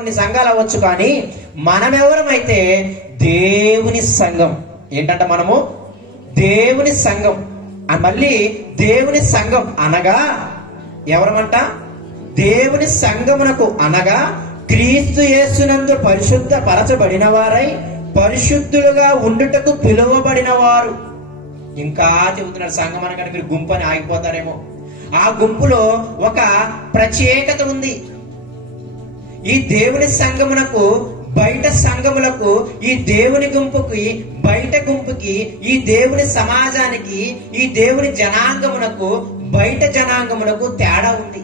కొన్ని సంఘాలు అవ్వచ్చు, కానీ మనమెవరమైతే దేవుని సంఘం. ఏంటంట మనము? దేవుని సంఘం. మళ్ళీ దేవుని సంఘం అనగా ఎవరమంట? దేవుని సంఘమునకు అనగా క్రీస్తు యేసునందు పరిశుద్ధ పరచబడిన వారై పరిశుద్ధులుగా ఉండుటకు పిలువబడిన వారు. ఇంకా చెబుతున్నారు, సంఘం అనగానే మీరు గుంపు అని ఆగిపోతారేమో. ఆ గుంపులో ఒక ప్రత్యేకత ఉంది. ఈ దేవుని సంఘమునకు బయట సంఘములకు, ఈ దేవుని గుంపుకి బయట గుంపుకి, ఈ దేవుని సమాజానికి, ఈ దేవుని జనాంగమునకు బయట జనాంగమునకు తేడా ఉంది.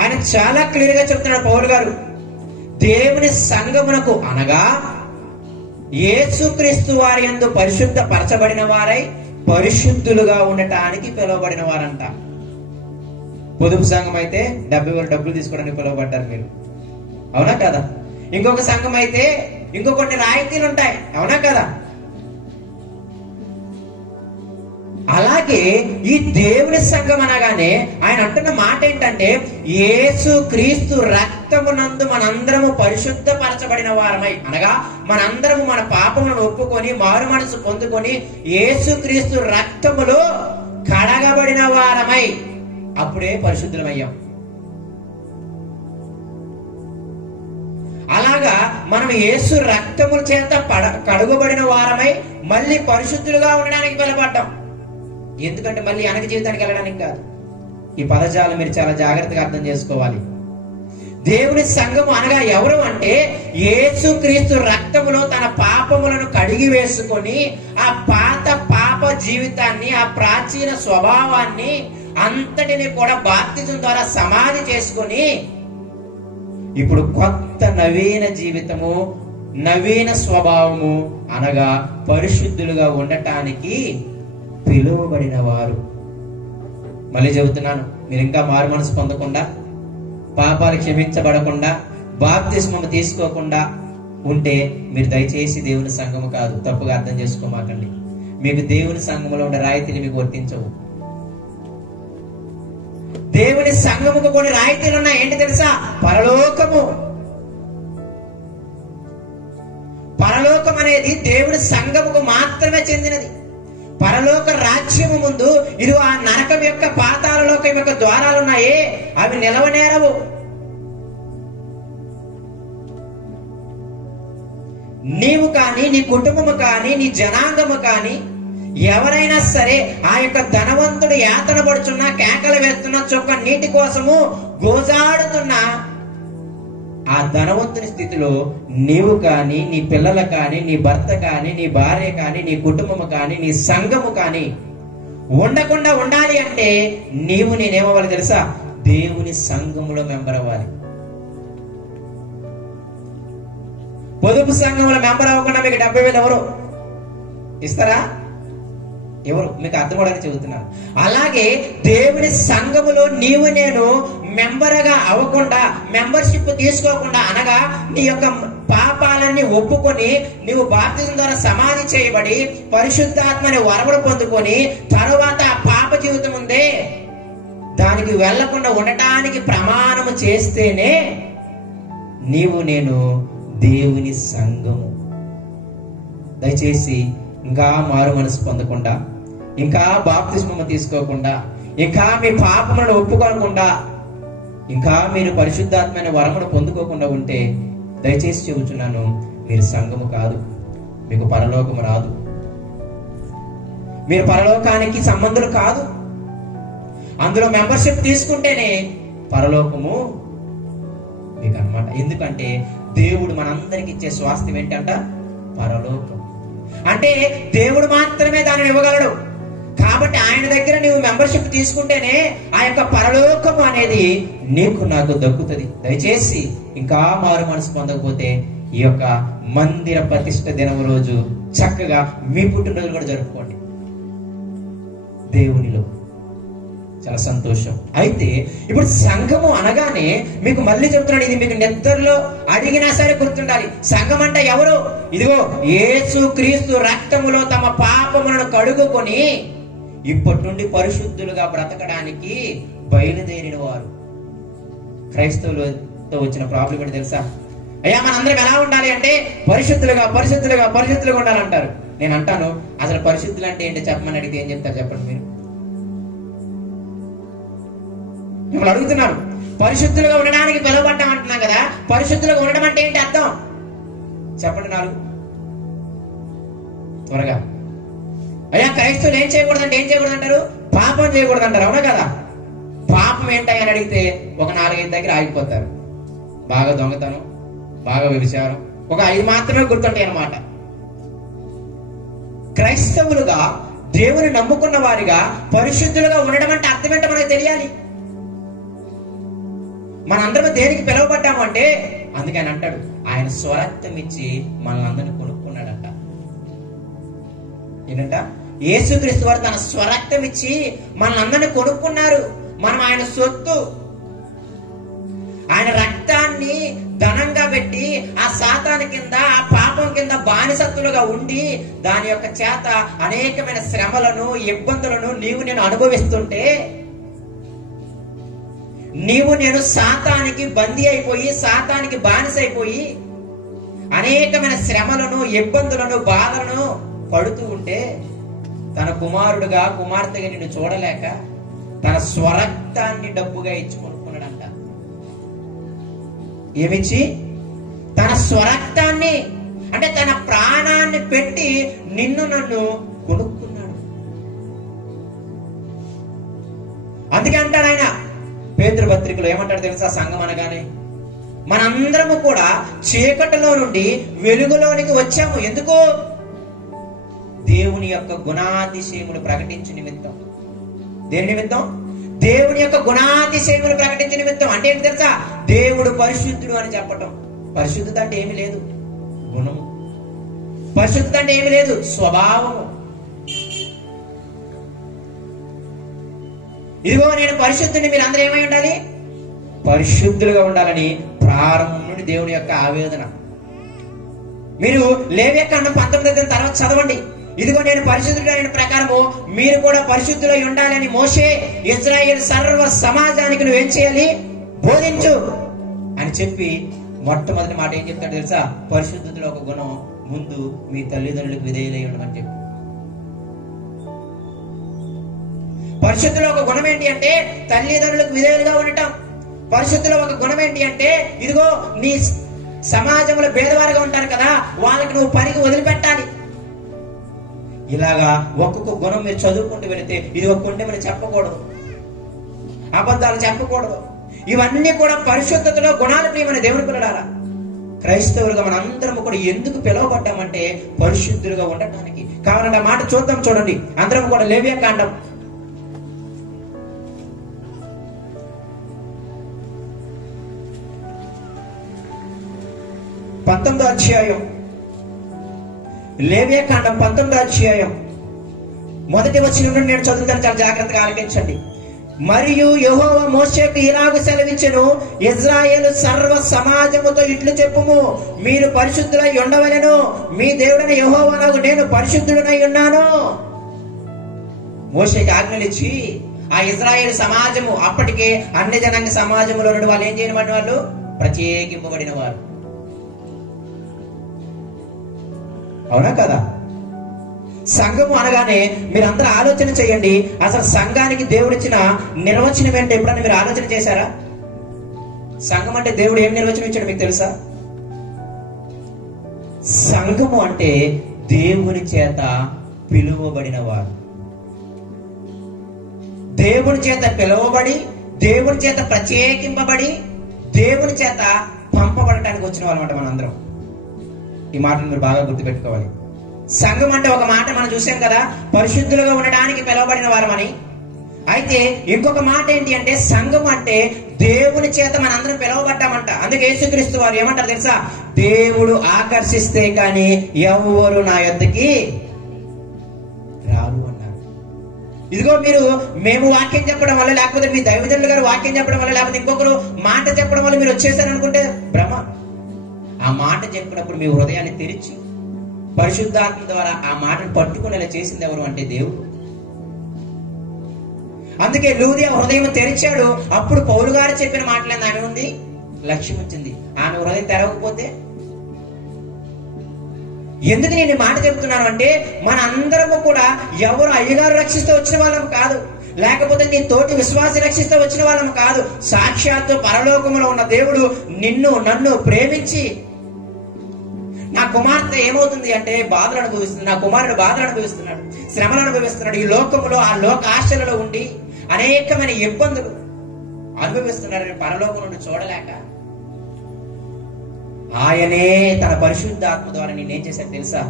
ఆయన చాలా క్లియర్ గా చెప్తున్నాడు పౌలు గారు. దేవుని సంఘమునకు అనగా యేసుక్రీస్తు వారి యందు పరిశుద్ధ పరచబడిన వారై పరిశుద్ధులుగా ఉండటానికి పిలువబడిన వారంట. పొదుపు సంఘం అయితే 70,000 డబ్బులు తీసుకోవడానికి పిలువబడ్డారు మీరు, అవునా కదా? ఇంకొక సంఘం అయితే ఇంకొన్ని రాయితీలు ఉంటాయి, అవునా కదా? అలాగే ఈ దేవుని సంఘం అనగానే ఆయన అంటున్న మాట ఏంటంటే, యేసు క్రీస్తు రక్తమునందు మనందరము పరిశుద్ధపరచబడిన వారమై, అనగా మనందరము మన పాపములను ఒప్పుకొని మారు మనసు పొందుకొని యేసు క్రీస్తు రక్తములో కడగబడిన వారమై అప్పుడే పరిశుద్ధులమయ్యాం. అలాగా మనం యేసు రక్తముల చేత కడుగబడిన వారమై మళ్ళీ పరిశుద్ధులుగా ఉండడానికి పిలవబడ్డాం. ఎందుకంటే మళ్ళీ వెనక జీవితానికి వెళ్ళడానికి కాదు. ఈ పదజాలం మీరు చాలా జాగ్రత్తగా అర్థం చేసుకోవాలి. దేవుని సంఘము అనగా ఎవరు అంటే, యేసు క్రీస్తు రక్తములో తన పాపములను కడిగి వేసుకొని ఆ పాత పాప జీవితాన్ని, ఆ ప్రాచీన స్వభావాన్ని అంతటిని కూడా బాప్తిజం ద్వారా సమాధి చేసుకొని ఇప్పుడు కొత్త నవీన జీవితము, నవీన స్వభావము అనగా పరిశుద్ధులుగా ఉండటానికి పిలువబడిన వారు. మళ్ళీ చెబుతున్నాను, మీరు ఇంకా మారు మనసు పొందకుండా, పాపాలు క్షమించబడకుండా, బాప్తిస్మము తీసుకోకుండా ఉంటే మీరు దయచేసి దేవుని సంఘము కాదు. తప్పుగా అర్థం చేసుకోమాకండి. మీకు దేవుని సంఘములో ఉండే రాయితీలు మీకు వర్తించవు. దేవుని సంఘముకు కొన్ని రాయితీలు ఉన్నాయి. ఏంటి తెలుసా? పరలోకము. పరలోకం అనేది దేవుని సంఘముకు మాత్రమే చెందినది. పరలోక రాజ్యము ముందు ఇది ఆ నరకం యొక్క, పాతాళ లోకం యొక్క ద్వారాలు ఉన్నాయే, అవి నిలవనేరవు. నీవు కానీ, నీ కుటుంబము కానీ, నీ జనాంగము కానీ, ఎవరైనా సరే ఆ యొక్క ధనవంతుడు యాతన పడుచున్నా, కేకలు వేస్తున్నా, చొక్క నీటి కోసము గోజాడుతున్నా, ఆ ధనవంతుని స్థితిలో నీవు కానీ, నీ పిల్లలు కానీ, నీ భర్త కానీ, నీ భార్య కానీ, నీ కుటుంబము కానీ, నీ సంఘము కానీ ఉండకుండా ఉండాలి అంటే నీవు నేనేమవ్వాలి తెలుసా? దేవుని సంఘములో మెంబర్ అవ్వాలి. పొదుపు సంఘంలో మెంబర్ అవ్వకుండా మీకు 70,000 ఎవరు ఇస్తారా? ఎవరు? మీకు అర్థం కూడా చెబుతున్నాను. అలాగే దేవుని సంఘములో నీవు నేను మెంబర్గా అవ్వకుండా, మెంబర్షిప్ తీసుకోకుండా, అనగా నీ యొక్క పాపాలన్నీ ఒప్పుకొని నీవు బాప్తిజం ద్వారా సమాధి చేయబడి పరిశుద్ధాత్మని వరములు పొందుకొని తరువాత ఆ పాప జీవితం ఉందే దానికి వెళ్లకుండా ఉండటానికి ప్రమాణము చేస్తేనే నీవు నేను దేవుని సంఘము. దయచేసి ఇంకా మారు మనసు పొందకుండా, ఇంకా బాప్తిస్మము తీసుకోకుండా, ఇంకా మీ పాపములను ఒప్పుకోకుండా, ఇంకా మీరు పరిశుద్ధాత్మైన వరమును పొందుకోకుండా ఉంటే దయచేసి చెబుతున్నాను, మీరు సంఘము కాదు, మీకు పరలోకము రాదు, మీరు పరలోకానికి సంబంధులు కాదు. అందులో మెంబర్షిప్ తీసుకుంటేనే పరలోకము మీకు అన్నమాట. ఎందుకంటే దేవుడు మనందరికి ఇచ్చే స్వాస్థ్యం ఏంటంట? పరలోకం. అంటే దేవుడు మాత్రమే దానిని ఇవ్వగలడు. కాబట్టి ఆయన దగ్గర నీవు మెంబర్షిప్ తీసుకుంటేనే ఆ యొక్క పరలోకం అనేది నీకు నాకు దక్కుతుంది. దయచేసి ఇంకా మారు మనసు పొందకపోతే ఈ యొక్క మందిర ప్రతిష్ఠ దినం రోజు చక్కగా మీ పుట్టినరోజు కూడా జరుపుకోండి దేవునిలో. చాలా సంతోషం. అయితే ఇప్పుడు సంఘము అనగానే మీకు మళ్ళీ చెప్తున్నాను, ఇది మీకు నిద్రలో అడిగినా సరే గుర్తుండాలి. సంఘం అంటే ఎవరు? ఇదిగో యేసు క్రీస్తు రక్తములో తమ పాపములను కడుగుకొని ఇప్పటి నుండి పరిశుద్ధులుగా బ్రతకడానికి బయలుదేరిన వారు. క్రైస్తవులతో వచ్చిన ప్రాబ్లం ఏంటి తెలుసా? అయ్యా మనందరం ఎలా ఉండాలి అంటే పరిశుద్ధులుగా పరిశుద్ధులుగా పరిశుద్ధులుగా ఉండాలంటారు. నేను అంటాను, అసలు పరిశుద్ధులు అంటే ఏంటి చెప్పమని అడిగితే ఏం చెప్తారు చెప్పండి మీరు? మిమ్మల్ని అడుగుతున్నాను, పరిశుద్ధులుగా ఉండడానికి పిలువబడ్డాం అంటున్నాం కదా, పరిశుద్ధులుగా ఉండడం అంటే ఏంటి అర్థం చెప్పండి నాలుగు త్వరగా. అయ్యా క్రైస్తవులు ఏం చేయకూడదు అంటే ఏం చేయకూడదు అంటారు? పాపం చేయకూడదు అంటారు, అవునా కదా? పాపం ఏంటని అడిగితే ఒక 4-5 దగ్గర ఆగిపోతారు. బాగా దొంగతనం, బాగా వ్యభిచారం, ఒక 5 మాత్రమే గుర్తుంటాయి అన్నమాట. క్రైస్తవులుగా దేవుని నమ్ముకున్న వారిగా పరిశుద్ధులుగా ఉండడం అంటే అర్థం ఏంటో మనకు తెలియాలి. మనందరం దేనికి పిలువబడ్డాము అంటే అందుకని అంటాడు, ఆయన స్వరక్తం ఇచ్చి మనల్ని అందరిని కొనుక్కున్నాడంట. ఏంటంట? యేసుక్రీస్తు వారు తన స్వరక్తం ఇచ్చి మనల్ని అందరిని కొనుక్కున్నారు. మనం ఆయన సొత్తు. ఆయన రక్తాన్ని ధనంగా పెట్టి ఆ సాతాను కింద, ఆ పాపం కింద బానిసత్తులుగా ఉండి దాని యొక్క చేత అనేకమైన శ్రమలను, ఇబ్బందులను నీవు నేను అనుభవిస్తుంటే, నీవు నేను సాతానికి బందీ అయిపోయి, సాతానికి బానిస అయిపోయి అనేకమైన శ్రమలను, ఇబ్బందులను, బాధలను పడుతూ ఉంటే తన కుమారుడుగా, కుమార్తెగా నిన్ను చూడలేక తన స్వరక్తాన్ని డబ్బుగా ఇచ్చి కొనుక్కున్నాడంట. ఏమిచ్చి? తన స్వరక్తాన్ని, అంటే తన ప్రాణాన్ని పెట్టి నిన్ను నన్ను కొనుక్కున్నాడు. అందుకే అంటాడు ఆయన పేతురు పత్రికలో, ఏమంటాడు తెలుసా? సంఘం అనగానే మనందరము కూడా చీకటిలో నుండి వెలుగులోనికి వచ్చాము. ఎందుకు? దేవుని యొక్క గుణాతిశయములు ప్రకటించు నిమిత్తం. దేని నిమిత్తం? దేవుని యొక్క గుణాతిశయములు ప్రకటించే నిమిత్తం. అంటే ఏంటి తెలుసా? దేవుడు పరిశుద్ధుడు అని చెప్పటం. పరిశుద్ధత అంటే ఏమి లేదు, గుణము. పరిశుద్ధత అంటే ఏమి లేదు, స్వభావము. ఇదిగో నేను పరిశుద్ధుని, మీరు అందరూ ఏమై ఉండాలి? పరిశుద్ధులుగా ఉండాలని ప్రారంభం నుండి దేవుని యొక్క ఆవేదన. మీరు లేవియకాండం 19 తర్వాత చదవండి. ఇదిగో నేను పరిశుద్ధుడైన ప్రకారము మీరు కూడా పరిశుద్ధులై ఉండాలని మోషే ఇశ్రాయేలు సర్వ సమాజానికి నువ్వేం చేయాలి? బోధించు అని చెప్పి మొట్టమొదటి మాట ఏం చెప్తాడు తెలుసా? పరిశుద్ధతలో ఒక గుణం, ముందు మీ తల్లిదండ్రులకు విధేయులై ఉండమని చెప్పి. పరిశుద్ధిలో ఒక గుణం ఏంటి అంటే తల్లిదండ్రులకు విధేయులుగా ఉండటం. పరిశుద్ధిలో ఒక గుణం ఏంటి అంటే ఇదిగో నీ సమాజంలో భేదవారుగా ఉంటారు కదా, వాళ్ళకి నువ్వు పనికి వదిలిపెట్టాలి. ఇలాగా ఒక్కొక్క గుణం మీరు చదువుకుంటూ వెళితే ఇదిగో కొండమని చెప్పకూడదు, అబద్ధాలు చెప్పకూడదు. ఇవన్నీ కూడా పరిశుద్ధతలో గుణాలు. ప్రియమైన దేవుని పిల్లలారా, క్రైస్తవులుగా మనందరం కూడా ఎందుకు పిలువబడ్డామంటే పరిశుద్ధులుగా ఉండటానికి. కావాలంటే ఆ మాట చూద్దాం, చూడండి. అందరం కూడా లేవియాకాండం 19వ అధ్యాయం, లేవియాకాండం 19వ అధ్యాయం మొదటి వచనం నుండి నేను చదువుతాను, చాలా జాగ్రత్తగా ఆలకించండి. మరియు యెహోవా మోషేకు ఇలాగ సెలవిచ్చెను, ఇశ్రాయేలు సర్వ సమాజముతో ఇట్లు చెప్పుము, మీరు పరిశుద్ధులై ఉండవలెను, మీ దేవుడైన యెహోవానగు నేను పరిశుద్ధుడనై ఉన్నాను. మోషేకి ఆజ్ఞలు ఇచ్చి ఆ ఇశ్రాయేలు సమాజము, అప్పటికే అన్ని జనాంగ సమాజంలో నుండి వాళ్ళు ఏం చేయని వాళ్ళు ప్రత్యేకింపబడిన వారు. అవునా కదా? సంఘము అనగానే మీరందరూ ఆలోచన చేయండి, అసలు సంఘానికి దేవుడిచ్చిన నిర్వచనం ఏంటో ఎప్పుడన్నా మీరు ఆలోచన చేశారా? సంఘం అంటే దేవుడు ఏం నిర్వచనం ఇచ్చాడు మీకు తెలుసా? సంఘము అంటే దేవుని చేత పిలువబడిన వారు, దేవుని చేత పిలువబడి, దేవుని చేత ప్రత్యేకింపబడి, దేవుని చేత పంపబడటానికి వచ్చిన వాళ్ళు అన్నమాట మనందరం. ఈ మాటను మీరు బాగా గుర్తుపెట్టుకోవాలి. సంఘం అంటే ఒక మాట మనం చూసాం కదా, పరిశుద్ధులుగా ఉండడానికి పిలువబడిన వారమని. అయితే ఇంకొక మాట ఏంటి అంటే సంఘం అంటే దేవుని చేత మనందరం పిలువబడ్డామంట. అందుకే యేసుక్రీస్తు వారు ఏమంటారు తెలుసా? దేవుడు ఆకర్షిస్తే కానీ ఎవరు నా యొద్దకి రారు అన్నారు. ఇదిగో మేము వాక్యం చెప్పడం వల్ల, లేకపోతే మీ దైవజనులు గారు వాక్యం చెప్పడం వల్ల, లేకపోతే ఇంకొకరు మాట చెప్పడం వల్ల మీరు వచ్చేసారు అనుకుంటే భ్రమ. ఆ మాట చెప్పినప్పుడు మీ హృదయాన్ని తెరిచి పరిశుద్ధాత్మ ద్వారా ఆ మాటను పట్టుకునేలా చేసింది ఎవరు అంటే దేవుడు. అందుకే లూదియా హృదయం తెరిచాడు. అప్పుడు పౌలు గారు చెప్పిన మాటలను ఆమె ఉంది లక్ష్యం ఉంచింది. ఆమె హృదయం తెరవకపోతే ఎందుకు నేను ఈ మాట చెబుతున్నాను అంటే, మన అందరము కూడా ఎవరు అయ్యగారు రక్షిస్తూ వచ్చిన వాళ్ళం కాదు, లేకపోతే నీ తోటి విశ్వాసి రక్షిస్తూ వచ్చిన వాళ్ళం కాదు. సాక్షాత్తు పరలోకములో ఉన్న దేవుడు నిన్ను నన్ను ప్రేమించి, నా కుమార్తె ఏమవుతుంది అంటే బాధలు అనుభవిస్తుంది, నా కుమారుడు బాధలు అనుభవిస్తున్నాడు, శ్రమలు అనుభవిస్తున్నాడు, ఈ లోకంలో ఆ లోక ఆశలలో ఉండి అనేకమైన ఇబ్బందులు అనుభవిస్తున్నాడని పరలోకం నుండి చూడలేక ఆయనే తన పరిశుద్ధాత్మ ద్వారా నేనేం చేశాను తెలుసా?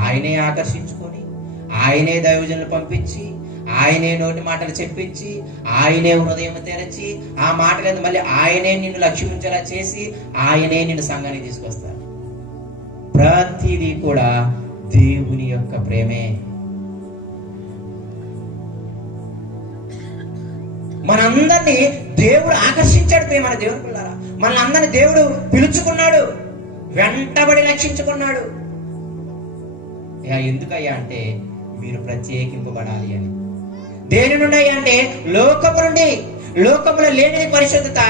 ఆయనే ఆకర్షించుకొని, ఆయనే దైవజనులు పంపించి, ఆయనే నోటి మాటలు చెప్పించి, ఆయనే హృదయం తెరచి, ఆ మాటలను మళ్ళీ ఆయనే నిన్ను లక్ష్యించేలా చేసి, ఆయనే నిన్ను సంఘానికి తీసుకొస్తారు. ప్రతిదీ కూడా దేవుని యొక్క ప్రేమే. మనందరినీ దేవుడు ఆకర్షించాడు. ప్రేమ దేవుని పిల్లరా, మనందరినీ దేవుడు పిలుచుకున్నాడు, వెంటబడి రక్షించుకున్నాడు. ఎందుకయ్యా అంటే మీరు ప్రత్యేకింపబడాలి అని. దేని నుండి అయ్యా అంటే లోకము నుండి. లోకములో లేనిది పరిశుద్ధత.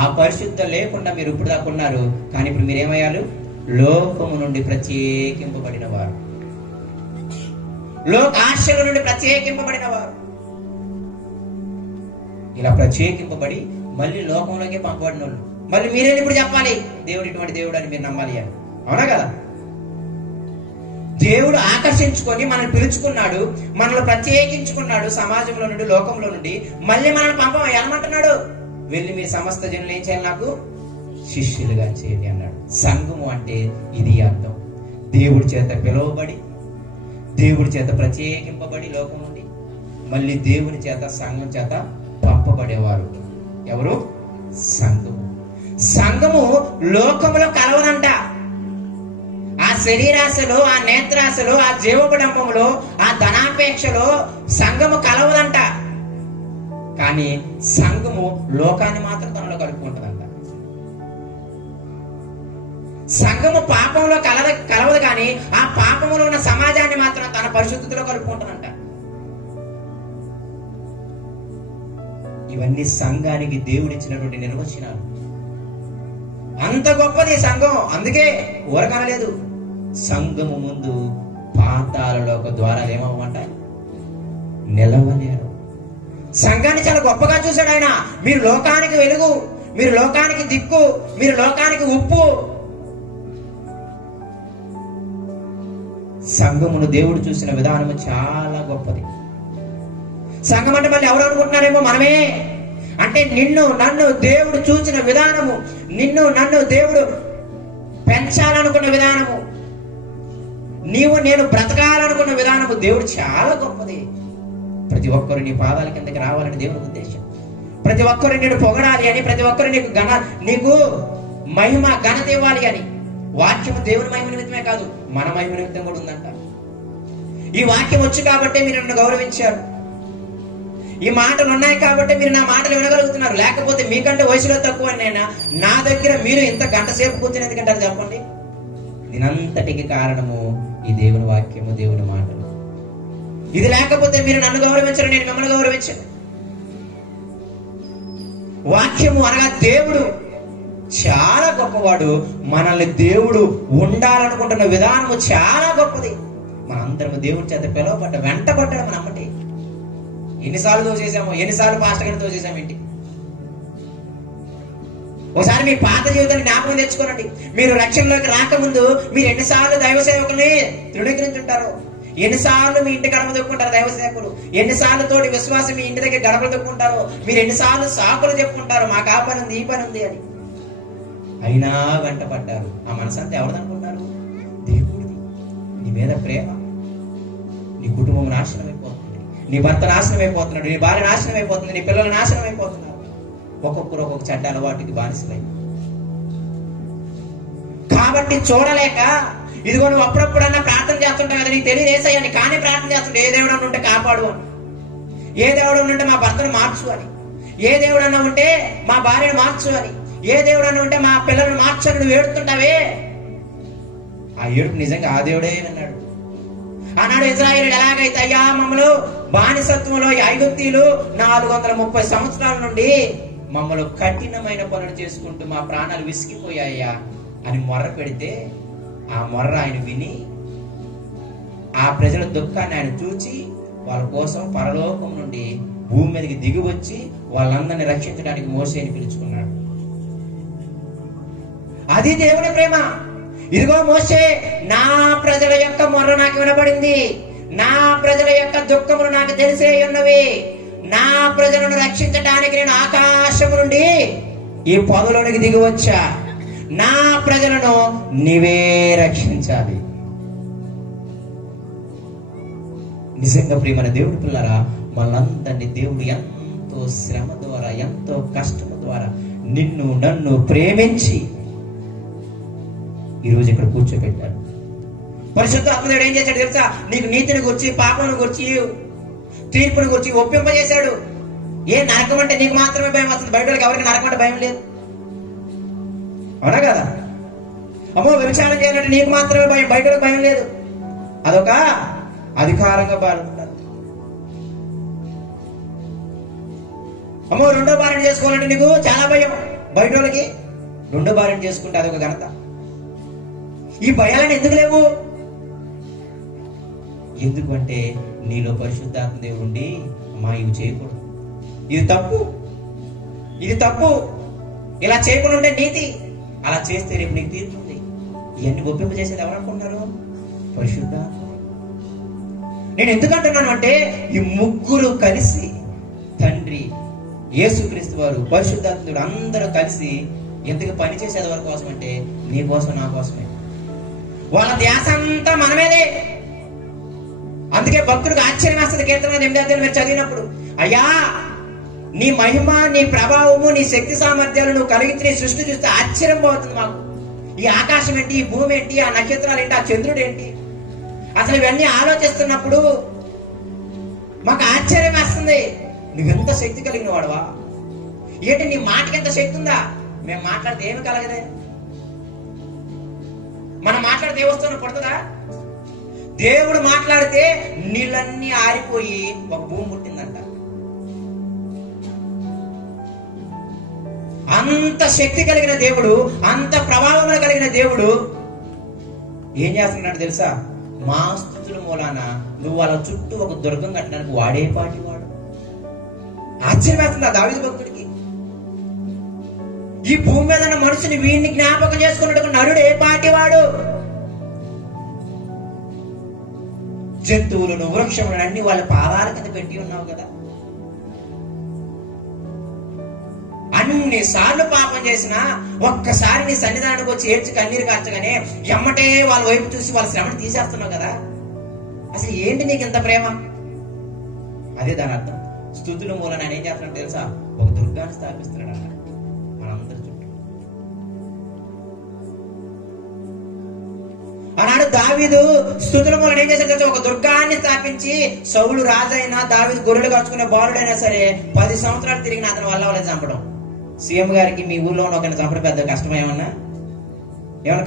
ఆ పరిశుద్ధత లేకుండా మీరు ఇప్పుడు దాకా ఉన్నారు, కానీ ఇప్పుడు మీరేమయ్యారు? లోకము నుండి ప్రత్యేకింపబడిన వారు, లోక ఆశల నుండి ప్రత్యేకింపబడిన వారు. ఇలా ప్రత్యేకింపబడి మళ్ళీ లోకంలోకి పంపబడిన వాళ్ళు. మళ్ళీ మీరే ఇప్పుడు చెప్పాలి దేవుడు ఇటువంటి దేవుడు అని మీరు నమ్మాలి అని. అవునా కదా? దేవుడు ఆకర్షించుకొని మనల్ని పిలుచుకున్నాడు, మనల్ని ప్రత్యేకించుకున్నాడు సమాజంలో నుండి, లోకంలో నుండి. మళ్ళీ మనల్ని ఏమంటున్నాడు? వెళ్ళి మీరు సమస్త జనులు ఏం చేయాలి? నాకు శిష్యులుగా చేయండి అన్నాడు. సంఘము అంటే ఇది అర్థం. దేవుడి చేత పిలువబడి, దేవుడి చేత ప్రత్యేకింపబడి లోకం నుండి మళ్ళీ దేవుని చేత సంఘం చేత పంపబడేవారు ఎవరు? సంఘము. సంఘము లోకములో కలవదంట. ఆ శరీరాశలో, ఆ నేత్రాశలో, ఆ జీవబడంబములో, ఆ ధనాపేక్షలో సంఘము కలవదంట. కానీ సంఘము లోకాన్ని మాత్రం తనలో కలుపుకుంటుందంట. సంఘము పాపంలో కలవదు, కానీ ఆ పాపంలో ఉన్న సమాజాన్ని మాత్రం తన పరిశుద్ధతలో కలుపుకుంటుందంట. ఇవన్నీ సంఘానికి దేవుడిచ్చినటువంటి నిర్వచనాలు. అంత గొప్పది సంఘం. అందుకే ఊరకనలేదు. సంఘము ముందు పాతాళలోక ద్వారాలు ఏమవ్వమంట? నిలవలేరు. సంఘాన్ని చాలా గొప్పగా చూశాడు ఆయన. మీరు లోకానికి వెలుగు, మీరు లోకానికి దిక్కు, మీరు లోకానికి ఉప్పు. సంఘమును దేవుడు చూసిన విధానము చాలా గొప్పది. సంఘం అంటే మళ్ళీ ఎవరు అనుకుంటున్నారేమో మనమే. అంటే నిన్ను నన్ను దేవుడు చూసిన విధానము, నిన్ను నన్ను దేవుడు పెంచాలనుకున్న విధానము, నీవు నేను బ్రతకాలనుకున్న విధానము దేవుడు చాలా గొప్పది. ప్రతి ఒక్కరు నీ పాదాల కిందకి రావాలని దేవుని ఉద్దేశం. ప్రతి ఒక్కరు నేను పొగడాలి అని, ప్రతి ఒక్కరు నీకు మహిమ ఘనత ఇవ్వాలి అని. వాక్యము దేవుని మహిమ నిమిత్తమే కాదు, మన మహిమ నిమిత్తం కూడా ఉందంట. ఈ వాక్యం వచ్చు కాబట్టి మీరు నన్ను గౌరవించారు. ఈ మాటలు ఉన్నాయి కాబట్టి మీరు నా మాటలు వినగలుగుతున్నారు. లేకపోతే మీకంటే వయసులో తక్కువ నేనా నా దగ్గర మీరు ఇంత గంట సేపు కూర్చొని ఎందుకంటారు చెప్పండి? దీనంతటికి కారణము ఈ దేవుని వాక్యము, దేవుని మాటలు. ఇది లేకపోతే మీరు నన్ను గౌరవించరు, నేను మిమ్మల్ని గౌరవించను. వాక్యము అనగా దేవుడు చాలా గొప్పవాడు. మనల్ని దేవుడు ఉండాలనుకుంటున్న విధానము చాలా గొప్పది. మనందరము దేవుడి చేత పిలువబడ్డ వెంటబడ్డాడు. మన అమ్మటి ఎన్నిసార్లు తోసేసాము, ఎన్నిసార్లు పాస్టర్ గారిని తోసేసాము ఏంటి? ఒకసారి మీ పాత జీవితాన్ని జ్ఞాపకం తెచ్చుకోనండి. మీరు రక్షణలోకి రాకముందు మీరు ఎన్నిసార్లు దైవ సేవకుల్ని తృణీకరించుంటారు, ఎన్నిసార్లు మీ ఇంటి గడప దొక్కుంటారు దైవ సేవకులు, ఎన్నిసార్లు తోటి విశ్వాసం మీ ఇంటి దగ్గర గడపలు దొక్కుంటారు, మీరు ఎన్నిసార్లు సాకులు చెప్పుకుంటారు మాకు ఆ పని ఉంది ఈ పని ఉంది అని. అయినా వెంటపడ్డారు. ఆ మనసంతా ఎవరిదనుకుంటారు? దేవుడిది. నీ మీద ప్రేమ. నీ కుటుంబం నాశనం అయిపోతుంది, నీ భర్త నాశనం అయిపోతున్నాడు, నీ భార్య నాశనం అయిపోతుంది, నీ పిల్లలు నాశనం అయిపోతున్నారు. ఒక్కొక్కరు ఒక్కొక్క చెడ్డ అలవాటుకి బానిసలై. కాబట్టి చూడలేక ఇదిగో నువ్వు అప్పుడప్పుడన్నా ప్రార్థన చేస్తుంటావు కదా, నీకు తెలియదు ఏసయ్యని, కానీ ప్రార్థన చేస్తుంటే ఏ దేవుడు అన్న ఉంటే కాపాడు అని, ఏ దేవుడు ఉంటే మా భర్తను మార్చు అని, ఏ దేవుడు అన్న ఉంటే మా భార్యను మార్చు అని, ఏ దేవుడు అన్న ఉంటే మా పిల్లలను మార్చు అని నువ్వు ఏడుతుంటావే. ఆ ఏడుపు నిజంగా ఆ దేవుడే విన్నాడు. ఆనాడు ఇశ్రాయేలు ఎలాగైతే అయ్యా మమ్మల్ని బానిసత్వంలో ఐగుప్తీయులు 430 సంవత్సరాల నుండి మమ్మల్ని కఠినమైన పనులు చేసుకుంటూ మా ప్రాణాలు విసిగిపోయాయా అని మొర్ర పెడితే ఆ మొర్ర ఆయన విని ఆ ప్రజల దుఃఖాన్ని ఆయన చూచి వాళ్ళ కోసం పరలోకం నుండి భూమి మీదకి దిగి వచ్చి వాళ్ళందరినీ రక్షించడానికి మోషేని పిలుచుకున్నాడు. అది దేవుని ప్రేమ. ఇదిగో మోషే, నా ప్రజల యొక్క మొర్ర నాకు వినబడింది, నా ప్రజల యొక్క దుఃఖములు నాకు తెలిసే ఉన్నవి, నా ప్రజలను రక్షించడానికి నేను ఆకాశము నుండి ఈ పొదలోనికి దిగి వచ్చా, నా ప్రజలను నీవే రక్షించాలి. నిజంగా ప్రియమైన దేవుడి పిల్లరా, మనందరినీ దేవుడు ఎంతో శ్రమ ద్వారా, ఎంతో కష్టం ద్వారా నిన్ను నన్ను ప్రేమించి ఈరోజు ఇక్కడ కూర్చోబెట్టాడు. పరిశుద్ధాత్ముడు ఏం చేశాడు తెలుసా? నీకు నీతిని గురించి, పాపను గురించి, తీర్పుని గురించి ఒప్పింపజేశాడు. ఏ నరకం అంటే నీకు మాత్రమే భయం వస్తుంది, బయట వాళ్ళకి ఎవరికి నరకం అంటే భయం లేదు. అవునా కదా? అమ్మో వ్యభిచారం చేయాలంటే నీకు మాత్రమే భయం, బయట వాళ్ళకి భయం లేదు. అదొక అధికారంగా బాగుంటారు. అమ్మో రెండో భార్యను చేసుకోవాలంటే నీకు చాలా భయం, బయట వాళ్ళకి రెండో భార్యను చేసుకుంటే అదొక ఘనత. ఈ భయాలను ఎందుకు లేవు? ఎందుకంటే నీలో పరిశుద్ధాత్మ దేవుడు ఉండి అమ్మా ఇవి చేయకూడదు, ఇది తప్పు, ఇది తప్పు, ఇలా చేయకుండా ఉంటే నీతి, అలా చేస్తే రేపు నీకు తీరుతుంది. ఇవన్నీ ఒప్పింప చేసేది ఎవరనుకుంటున్నారు? పరిశుద్ధాత్మ. నేను ఎందుకంటున్నాను అంటే ఈ ముగ్గురు కలిసి, తండ్రి, యేసుక్రీస్తు వారు, పరిశుద్ధాత్ముడు అందరూ కలిసి ఎందుకు పని చేసేది ఎవరి కోసం అంటే నీ కోసం, నా కోసమే. వాళ్ళ ధ్యాస అంతా మనమేదే. అందుకే భక్తుడికి ఆశ్చర్యం వస్తుంది. కీర్తన 8 మీరు చదివినప్పుడు, అయ్యా నీ మహిమ, నీ ప్రభావము, నీ శక్తి సామర్థ్యాలు నువ్వు కలిగించి నీ సృష్టి చూస్తే ఆశ్చర్యం పోతుంది మాకు. ఈ ఆకాశం ఏంటి, ఈ భూమి ఏంటి, ఆ నక్షత్రాలు ఏంటి, ఆ చంద్రుడు ఏంటి, అసలు ఇవన్నీ ఆలోచిస్తున్నప్పుడు మాకు ఆశ్చర్యం వేస్తుంది. నువ్వెంత శక్తి కలిగిన వాడువా, ఏంటి నీ మాటకి ఎంత శక్తి ఉందా? మేము మాట్లాడితే ఏమి కలగదే, మనం మాట్లాడితే ఏ వస్తువును పడుతుందా? దేవుడు మాట్లాడితే నీళ్ళన్నీ ఆరిపోయి ఒక భూమి పుట్టిందంట. అంత శక్తి కలిగిన దేవుడు, అంత ప్రభావం కలిగిన దేవుడు ఏం చేస్తున్నాడు తెలుసా? మా స్తుతుల మూలాన నువ్వు వాళ్ళ చుట్టూ ఒక దుర్గం కట్టడానికి వాడే పాటి వాడు. ఆశ్చర్యం వేస్తుంది దావీదు భక్తుడికి. ఈ భూమి మీద ఉన్న మనుషుని వీడిని జ్ఞాపకం చేసుకున్నట్టు నరుడు ఏ పాటి వాడు? జంతువులను, వృక్షములను అన్ని వాళ్ళ పాదాల కింద పెట్టి ఉన్నావు కదా. అన్ని సార్లు పాపం చేసినా ఒక్కసారి నీ సన్నిధానానికి వచ్చి ఏడ్చి కన్నీరు కార్చగానే ఎమ్మటే వాళ్ళ వైపు చూసి వాళ్ళ శ్రమను తీసేస్తున్నావు కదా. అసలు ఏంటి నీకు ఇంత ప్రేమ? అదే దాని అర్థం. స్తుతుల మూలన ఆయన ఏం చేస్తున్నాడు తెలుసా? ఒక దుర్గాన్ని స్థాపిస్తున్నాడు అన్న మనందరి చుట్టూ. ఆనాడు దావీదు స్తుతుల మూలన ఏం చేశాడు తెలుసా? ఒక దుర్గాన్ని స్థాపించి సౌలు రాజైనా, దావీదు గొర్రెలు కాచుకునే బాలుడైనా సరే 10 సంవత్సరాలు తిరిగిన అతని వల్ల వాళ్ళని చంపడం. సీఎం గారికి మీ ఊర్లో ఉన్న ఒకరిని చంపడం పెద్ద కష్టమా? ఏమన్నా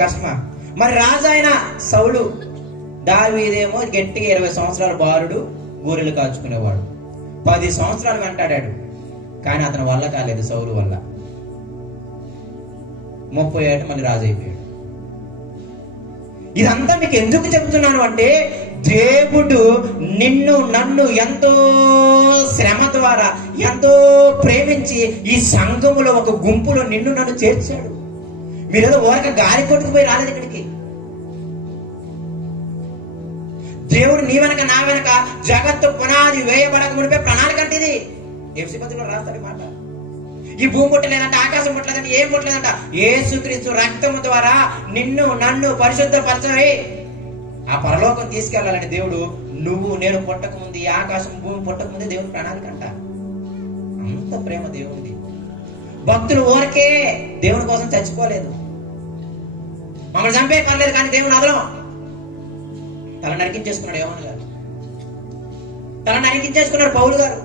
కష్టమా? మరి రాజు అయిన సౌలు, దావీదేమో గట్టిగా 20 సంవత్సరాల బాలుడు, గొర్రెలు కాచుకునేవాడు. 10 సంవత్సరాలు వెంటాడాడు, కానీ అతని వల్ల కాలేదు. సౌలు వల్ల 30 ఏట మళ్ళీ రాజు అయిపోయాడు. ఇదంతా మీకు ఎందుకు చెప్తున్నాను అంటే దేవుడు నిన్ను నన్ను ఎంతో శ్రమ ద్వారా, ఎంతో ప్రేమించి ఈ సంఘములో ఒక గుంపులో నిన్ను నన్ను చేర్చాడు. మీరేదో ఊరక గాలి కొట్టుకుపోయి రాలేదు ఇక్కడికి. దేవుడు నీ వెనక నా వెనక జగత్తు పునాది వేయబడక మునిపే ప్రణాళిక అంటే ఇది. ఎఫ్సీపతిలో రాస్తాడు మాట. ఈ భూమి పుట్టలేదంట, ఆకాశం పుట్టలేదంట, ఏం పుట్టలేదంట. యేసుక్రీస్తు రక్తము ద్వారా నిన్ను నన్ను పరిశుద్ధపరచవి ఆ పరలోకం తీసుకెళ్లాలని దేవుడు, నువ్వు నేను పుట్టక ముందు, ఈ ఆకాశం భూమి పుట్టక ముందే దేవుడు ప్రణాళిక అంట. అంత ప్రేమ దేవుడిది. భక్తులు ఊరికే దేవుని కోసం చచ్చిపోలేదు. మమ్మల్ని చంపే పర్లేదు కానీ దేవుని అదలం. తల నరికించేసుకున్నాడు యోహాను గారు, తల నరికించేసుకున్నాడు పౌలు గారు,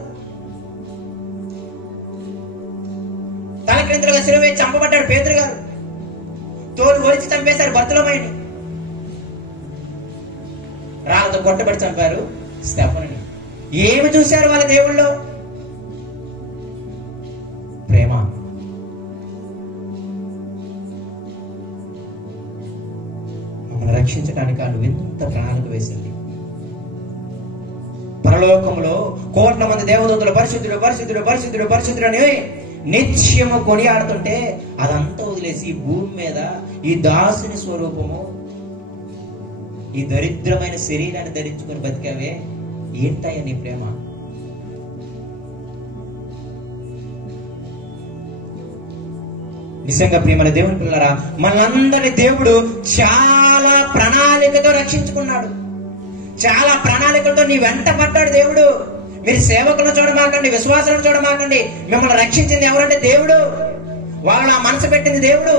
తల క్రిందలుగా సిలువ వేసి చంపబడ్డాడు పేతురు గారు, తోలు ఒలిచి చంపేశారు బర్తులమైని, రాళ్ళతో కొట్టబడి చంపారు స్టెఫనుని. ఏమి చూశారు వాళ్ళ దేవుళ్ళు? ప్రేమ. మమ్మల్ని రక్షించడానికి వాళ్ళు ఎంత ప్రణాళిక వేసింది. పరలోకంలో కోట్ల మంది దేవదూతలు పరిశుద్ధుడు పరిశుద్ధుడు పరిశుద్ధుడు పరిశుద్ధుడు అని నిత్యము కొనియాడుతుంటే అదంతా వదిలేసి భూమి మీద ఈ దాసుని స్వరూపము, ఈ దరిద్రమైన శరీరాన్ని ధరించుకొని బతికావే, ఏంటయ్యా నీ ప్రేమ? నిజంగా ప్రియమైన దేవుని పిల్లరా, మనందరి దేవుడు చాలా ప్రణాళికతో రక్షించుకున్నాడు. చాలా ప్రణాళికలతో నీ వెంట పడ్డాడు దేవుడు. మీరు సేవకులను చూడమాకండి, విశ్వాసాలను చూడమాకండి. మిమ్మల్ని రక్షించింది ఎవరంటే దేవుడు. వాళ్ళు ఆ మనసు పెట్టింది దేవుడు.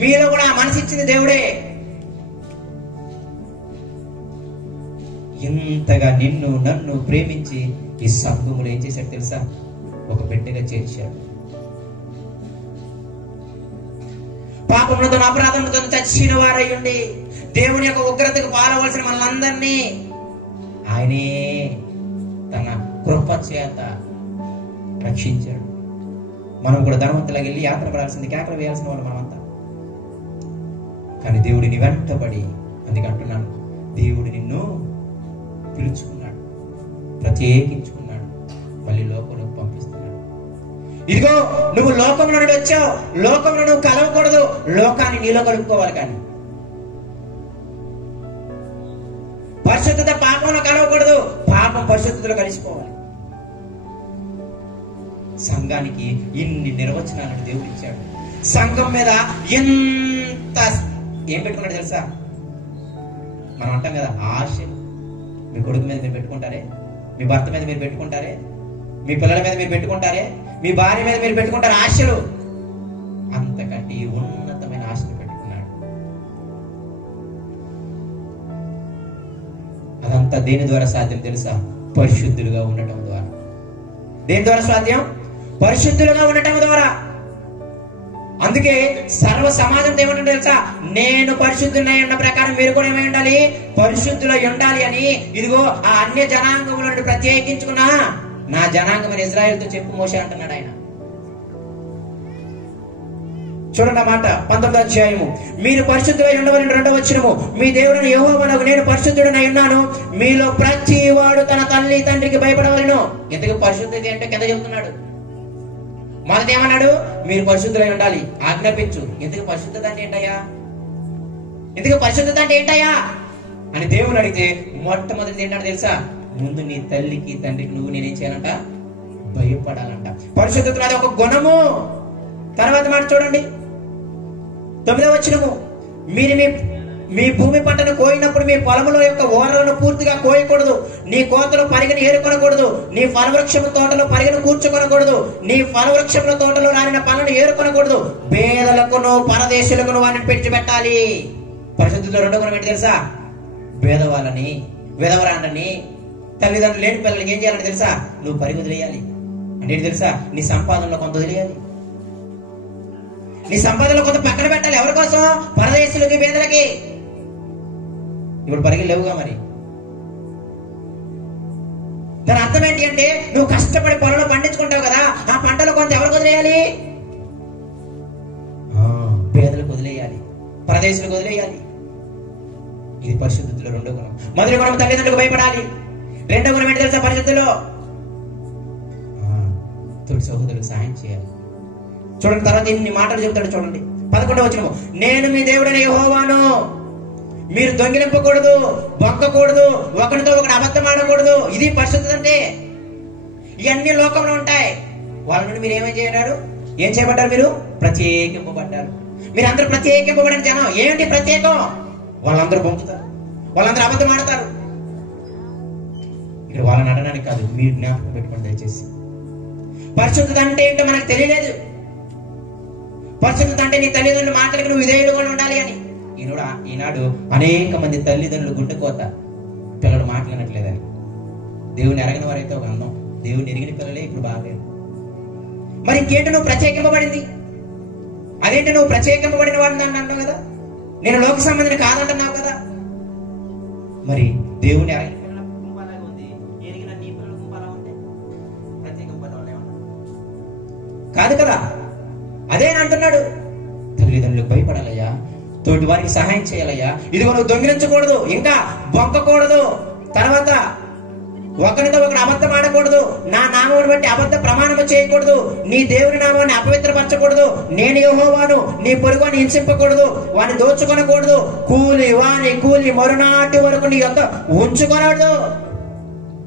మీలో కూడా ఆ మనసు ఇచ్చింది దేవుడే. ఎంతగా నిన్ను నన్ను ప్రేమించి ఈ సంఘములు ఏం చేశాడు తెలుసా? ఒక బిడ్డగా చేర్చాడు. పాపములతో అపరాధములతో చచ్చిన వారయ్యుండి దేవుని యొక్క ఉగ్రతకు పాలవలసిన మనలందరినీ ఆయనే తన కృప చేత రక్షించాడు. మనం కూడా ధనవంతులాగా వెళ్ళి యాత్ర పడాల్సింది, కేకలు వేయాల్సిన వాళ్ళు మనమంతా. కానీ దేవుడిని వెంటబడి, అందుకంటున్నాను, దేవుడు నిన్ను పిలుచుకున్నాడు, ప్రత్యేకించుకున్నాడు, మళ్ళీ లోకంలోకి పంపిస్తున్నాడు. ఇదిగో నువ్వు లోకంలో నుండి వచ్చావు, లోకంలో నువ్వు కలవకూడదు, లోకాన్ని నీలో కలుపుకోవాలి. కానీ పరిశుద్ధత పాపంలో కలవకూడదు, పాపం పరిశుద్ధతలో కలిసిపోవాలి. సంఘానికి ఇన్ని నిర్వచనాలను దేవుడు ఇచ్చాడు. సంఘం మీద ఎంత ఏం పెట్టుకున్నాడు తెలుసా? మనం అంటాం కదా, ఆశలు. మీ కొడుకు మీద మీరు పెట్టుకుంటారే, మీ భర్త మీద మీరు పెట్టుకుంటారే, మీ పిల్లల మీద మీరు పెట్టుకుంటారే, మీ భార్య మీద మీరు పెట్టుకుంటారు ఆశలు. అంతకంటే ఉన్నతమైన ఆశలు పెట్టుకున్నాడు. అదంతా దేని ద్వారా సాధ్యం తెలుసా? పరిశుద్ధులుగా ఉండటం ద్వారా. దేని ద్వారా సాధ్యం? పరిశుద్ధులుగా ఉండటం ద్వారా. అందుకే సర్వ సమాజం ఏమంటుందో తెలుసా? నేను పరిశుద్ధులై ఉన్న ప్రకారం మీరు కూడా ఏమై ఉండాలి? పరిశుద్ధులై ఉండాలి అని. ఇదిగో ఆ అన్య జనాంగములను ప్రత్యేకించుకున్నా నా జనాంగం ఇజ్రాయెల్తో చెప్పు మోషే అంటున్నాడు ఆయన. చూడండి ఆ మాట, 19వ అధ్యాయము. మీరు పరిశుద్ధులై ఉండవలని 2వ వచనము. మీ దేవుడైన యెహోవానగు నేను పరిశుద్ధుడనై ఉన్నాను, మీలో ప్రతి వాడు తన తల్లి తండ్రికి భయపడవలెను. ఎందుకు పరిశుద్ధత ఏంటో కింద చెబుతున్నాడు. మొదట ఏమన్నాడు? మీరు పరిశుద్ధులై ఉండాలి, ఆజ్ఞాపించు. ఎందుకు పరిశుద్ధత అంటే ఏంటయ్యా? ఎందుకు పరిశుద్ధత అంటే ఏంటయ్యా అని దేవుడు అడిగితే మొట్టమొదటి ఏంటంటే తెలుసా? ముందు నీ తల్లికి తండ్రికి నువ్వు నేనేం చేయాలంట? భయపడాలంట. పరిశుద్ధత అది ఒక గుణము. తర్వాత మాట చూడండి, 9వ వచనము. మీరు మీ భూమి పంటను కోయినప్పుడు మీ పొలములో యొక్క ఓరలను పూర్తిగా కోయకూడదు, నీ కోతలు పరిగెను ఏరుకొనకూడదు, నీ ఫలవృక్షము తోటలో పరిగెను కూర్చుకొనకూడదు, నీ ఫలవృక్షముల తోటలో రాలిన పనులను ఏరుకొనకూడదు, పేదలకును పరదేశులకును వాటిని పెట్టి. పరిశుద్ధుల్లో 2వ గుణం ఏంటి తెలుసా? పేదవాళ్ళని, విధవరాండ్రని, తల్లిదండ్రులు లేని పిల్లలకి ఏం చేయాలంటే తెలుసా? నువ్వు పరిగి వదిలేయాలి. అంటే ఏంటి తెలుసా? నీ సంపాదనలో కొంత వదిలేయాలి. నీ సంపాదనలో కొంత పక్కన పెట్టాలి. ఎవరి కోసం? పరదేశులకి, పేదలకి. ఇప్పుడు పరిగెలు లేవుగా మరి. దాని అర్థం ఏంటి అంటే, నువ్వు కష్టపడి పొలంలో పండించుకుంటావు కదా, ఆ పంటలో కొంత ఎవరికి వదిలేయాలి? పేదలకు వదిలేయాలి, పరదేశులకు వదిలేయాలి. ఇది పరిశుద్ధతలో 2వ గుణం. మొదటి గుణం తల్లిదండ్రులకు భయపడాలి. 2వ గుణం ఏంటి తెలుసా? పరిశుద్ధులో తోటి సహోదరులకు సాయం చేయాలి. చూడండి తర్వాత ఇన్ని మాటలు చెబుతాడు. చూడండి 11వ వచనము. నేను మీ దేవుడైన యెహోవాను, మీరు దొంగిలింపకూడదు, బొక్కకూడదు, ఒకరితో ఒకటి అబద్ధం ఆడకూడదు. ఇది పరిశుద్ధత అంటే. ఇవన్నీ లోకంలో ఉంటాయి. వాళ్ళ నుండి మీరు ఏమై చేయడారు? ఏం చేయబడ్డారు? మీరు ప్రత్యేకింపబడ్డారు. మీరు అందరూ ప్రత్యేకింపబడిన జనం. ఏంటి ప్రత్యేకం? వాళ్ళందరూ పొందుతారు, వాళ్ళందరూ అబద్ధం ఆడతారు. ఇక్కడ వాళ్ళని అనడానికి కాదు, మీరు జ్ఞాపకం పెట్టుకోండి దయచేసి. పరిశుద్ధత అంటే ఏంటో మనకు తెలియలేదు. పరిశుద్ధత అంటే నీ తల్లిదండ్రుల మాటలకు నువ్వు విధేయుడుగా ఉండాలి అని. ఈనాడు అనేక మంది తల్లిదండ్రులు గుండెకోత, పిల్లలు మాట్లాడట్లేదని. దేవుని ఎరగిన వారైతే ఒక అందం, దేవుని ఎరిగిన పిల్లలే ఇప్పుడు బాగలేదు. మరి ఇంకేంటి? నువ్వు ప్రత్యేకింపబడింది. అదేంటి? నువ్వు ప్రత్యేకింపబడిన వాడిని అంటావు కదా, నేను లోక సంబంధిని కాదంటున్నావు కదా. మరి దేవుని ఎరగిన పిల్లల కుటుంబం అలాగే ఉంది, కాదు కదా. అదే అంటున్నాడు, తల్లిదండ్రులకు భయపడాలయ్యా, తోటి వారికి సహాయం చేయాలయ్యా. ఇదిగో నువ్వు దొంగిలించకూడదు, ఇంకా బొంకకూడదు, తర్వాత ఒకరితో ఒకరు అబద్ధం ఆడకూడదు, నా నామమును బట్టి అబద్ధ ప్రమాణము చేయకూడదు, నీ దేవుని నామాన్ని అపవిత్రపరచకూడదు, నేను యెహోవాను, నీ పొరుగువాని హింసింపకూడదు, వాని దోచుకొనకూడదు, వాని కూలి మరునాటి వరకు నీ అంతా ఉంచుకోరాడు.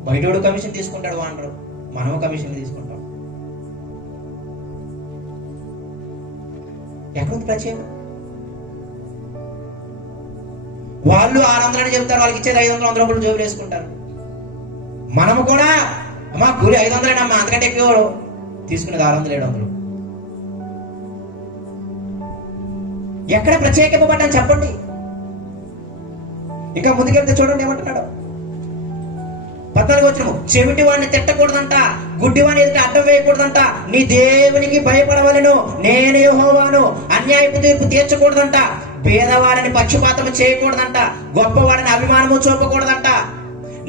బయటోడు కమిషన్ తీసుకుంటాడు, వానరు మనము కమిషన్ తీసుకుంటాం. ఎక్కడుంది ప్రత్యేకం? వాళ్ళు 600 అని చెప్తారు, వాళ్ళకి ఇచ్చేది 500, 100 రూపాయలు జోబులు వేసుకుంటారు. మనము కూడా అమ్మా కూలి 500 అమ్మా, అంతకంటే ఎక్కువ తీసుకునేది 600, 700. ఎక్కడ ప్రత్యేకింపబడ్డాను చెప్పండి. ఇంకా ముందుకెళ్తే చూడండి ఏమంటున్నాడు, 14వ వచనము, చెవిటి వాడిని తిట్టకూడదంట, గుడ్డి వాడిని ఎదుట అడ్డం వేయకూడదంట, నీ దేవునికి భయపడవలెను, నేను యెహోవాను, అన్యాయపు తీర్పు తీర్చకూడదంట, పేదవాడిని పక్షపాతము చేయకూడదంట, గొప్పవాడిని అభిమానము చూపకూడదంట,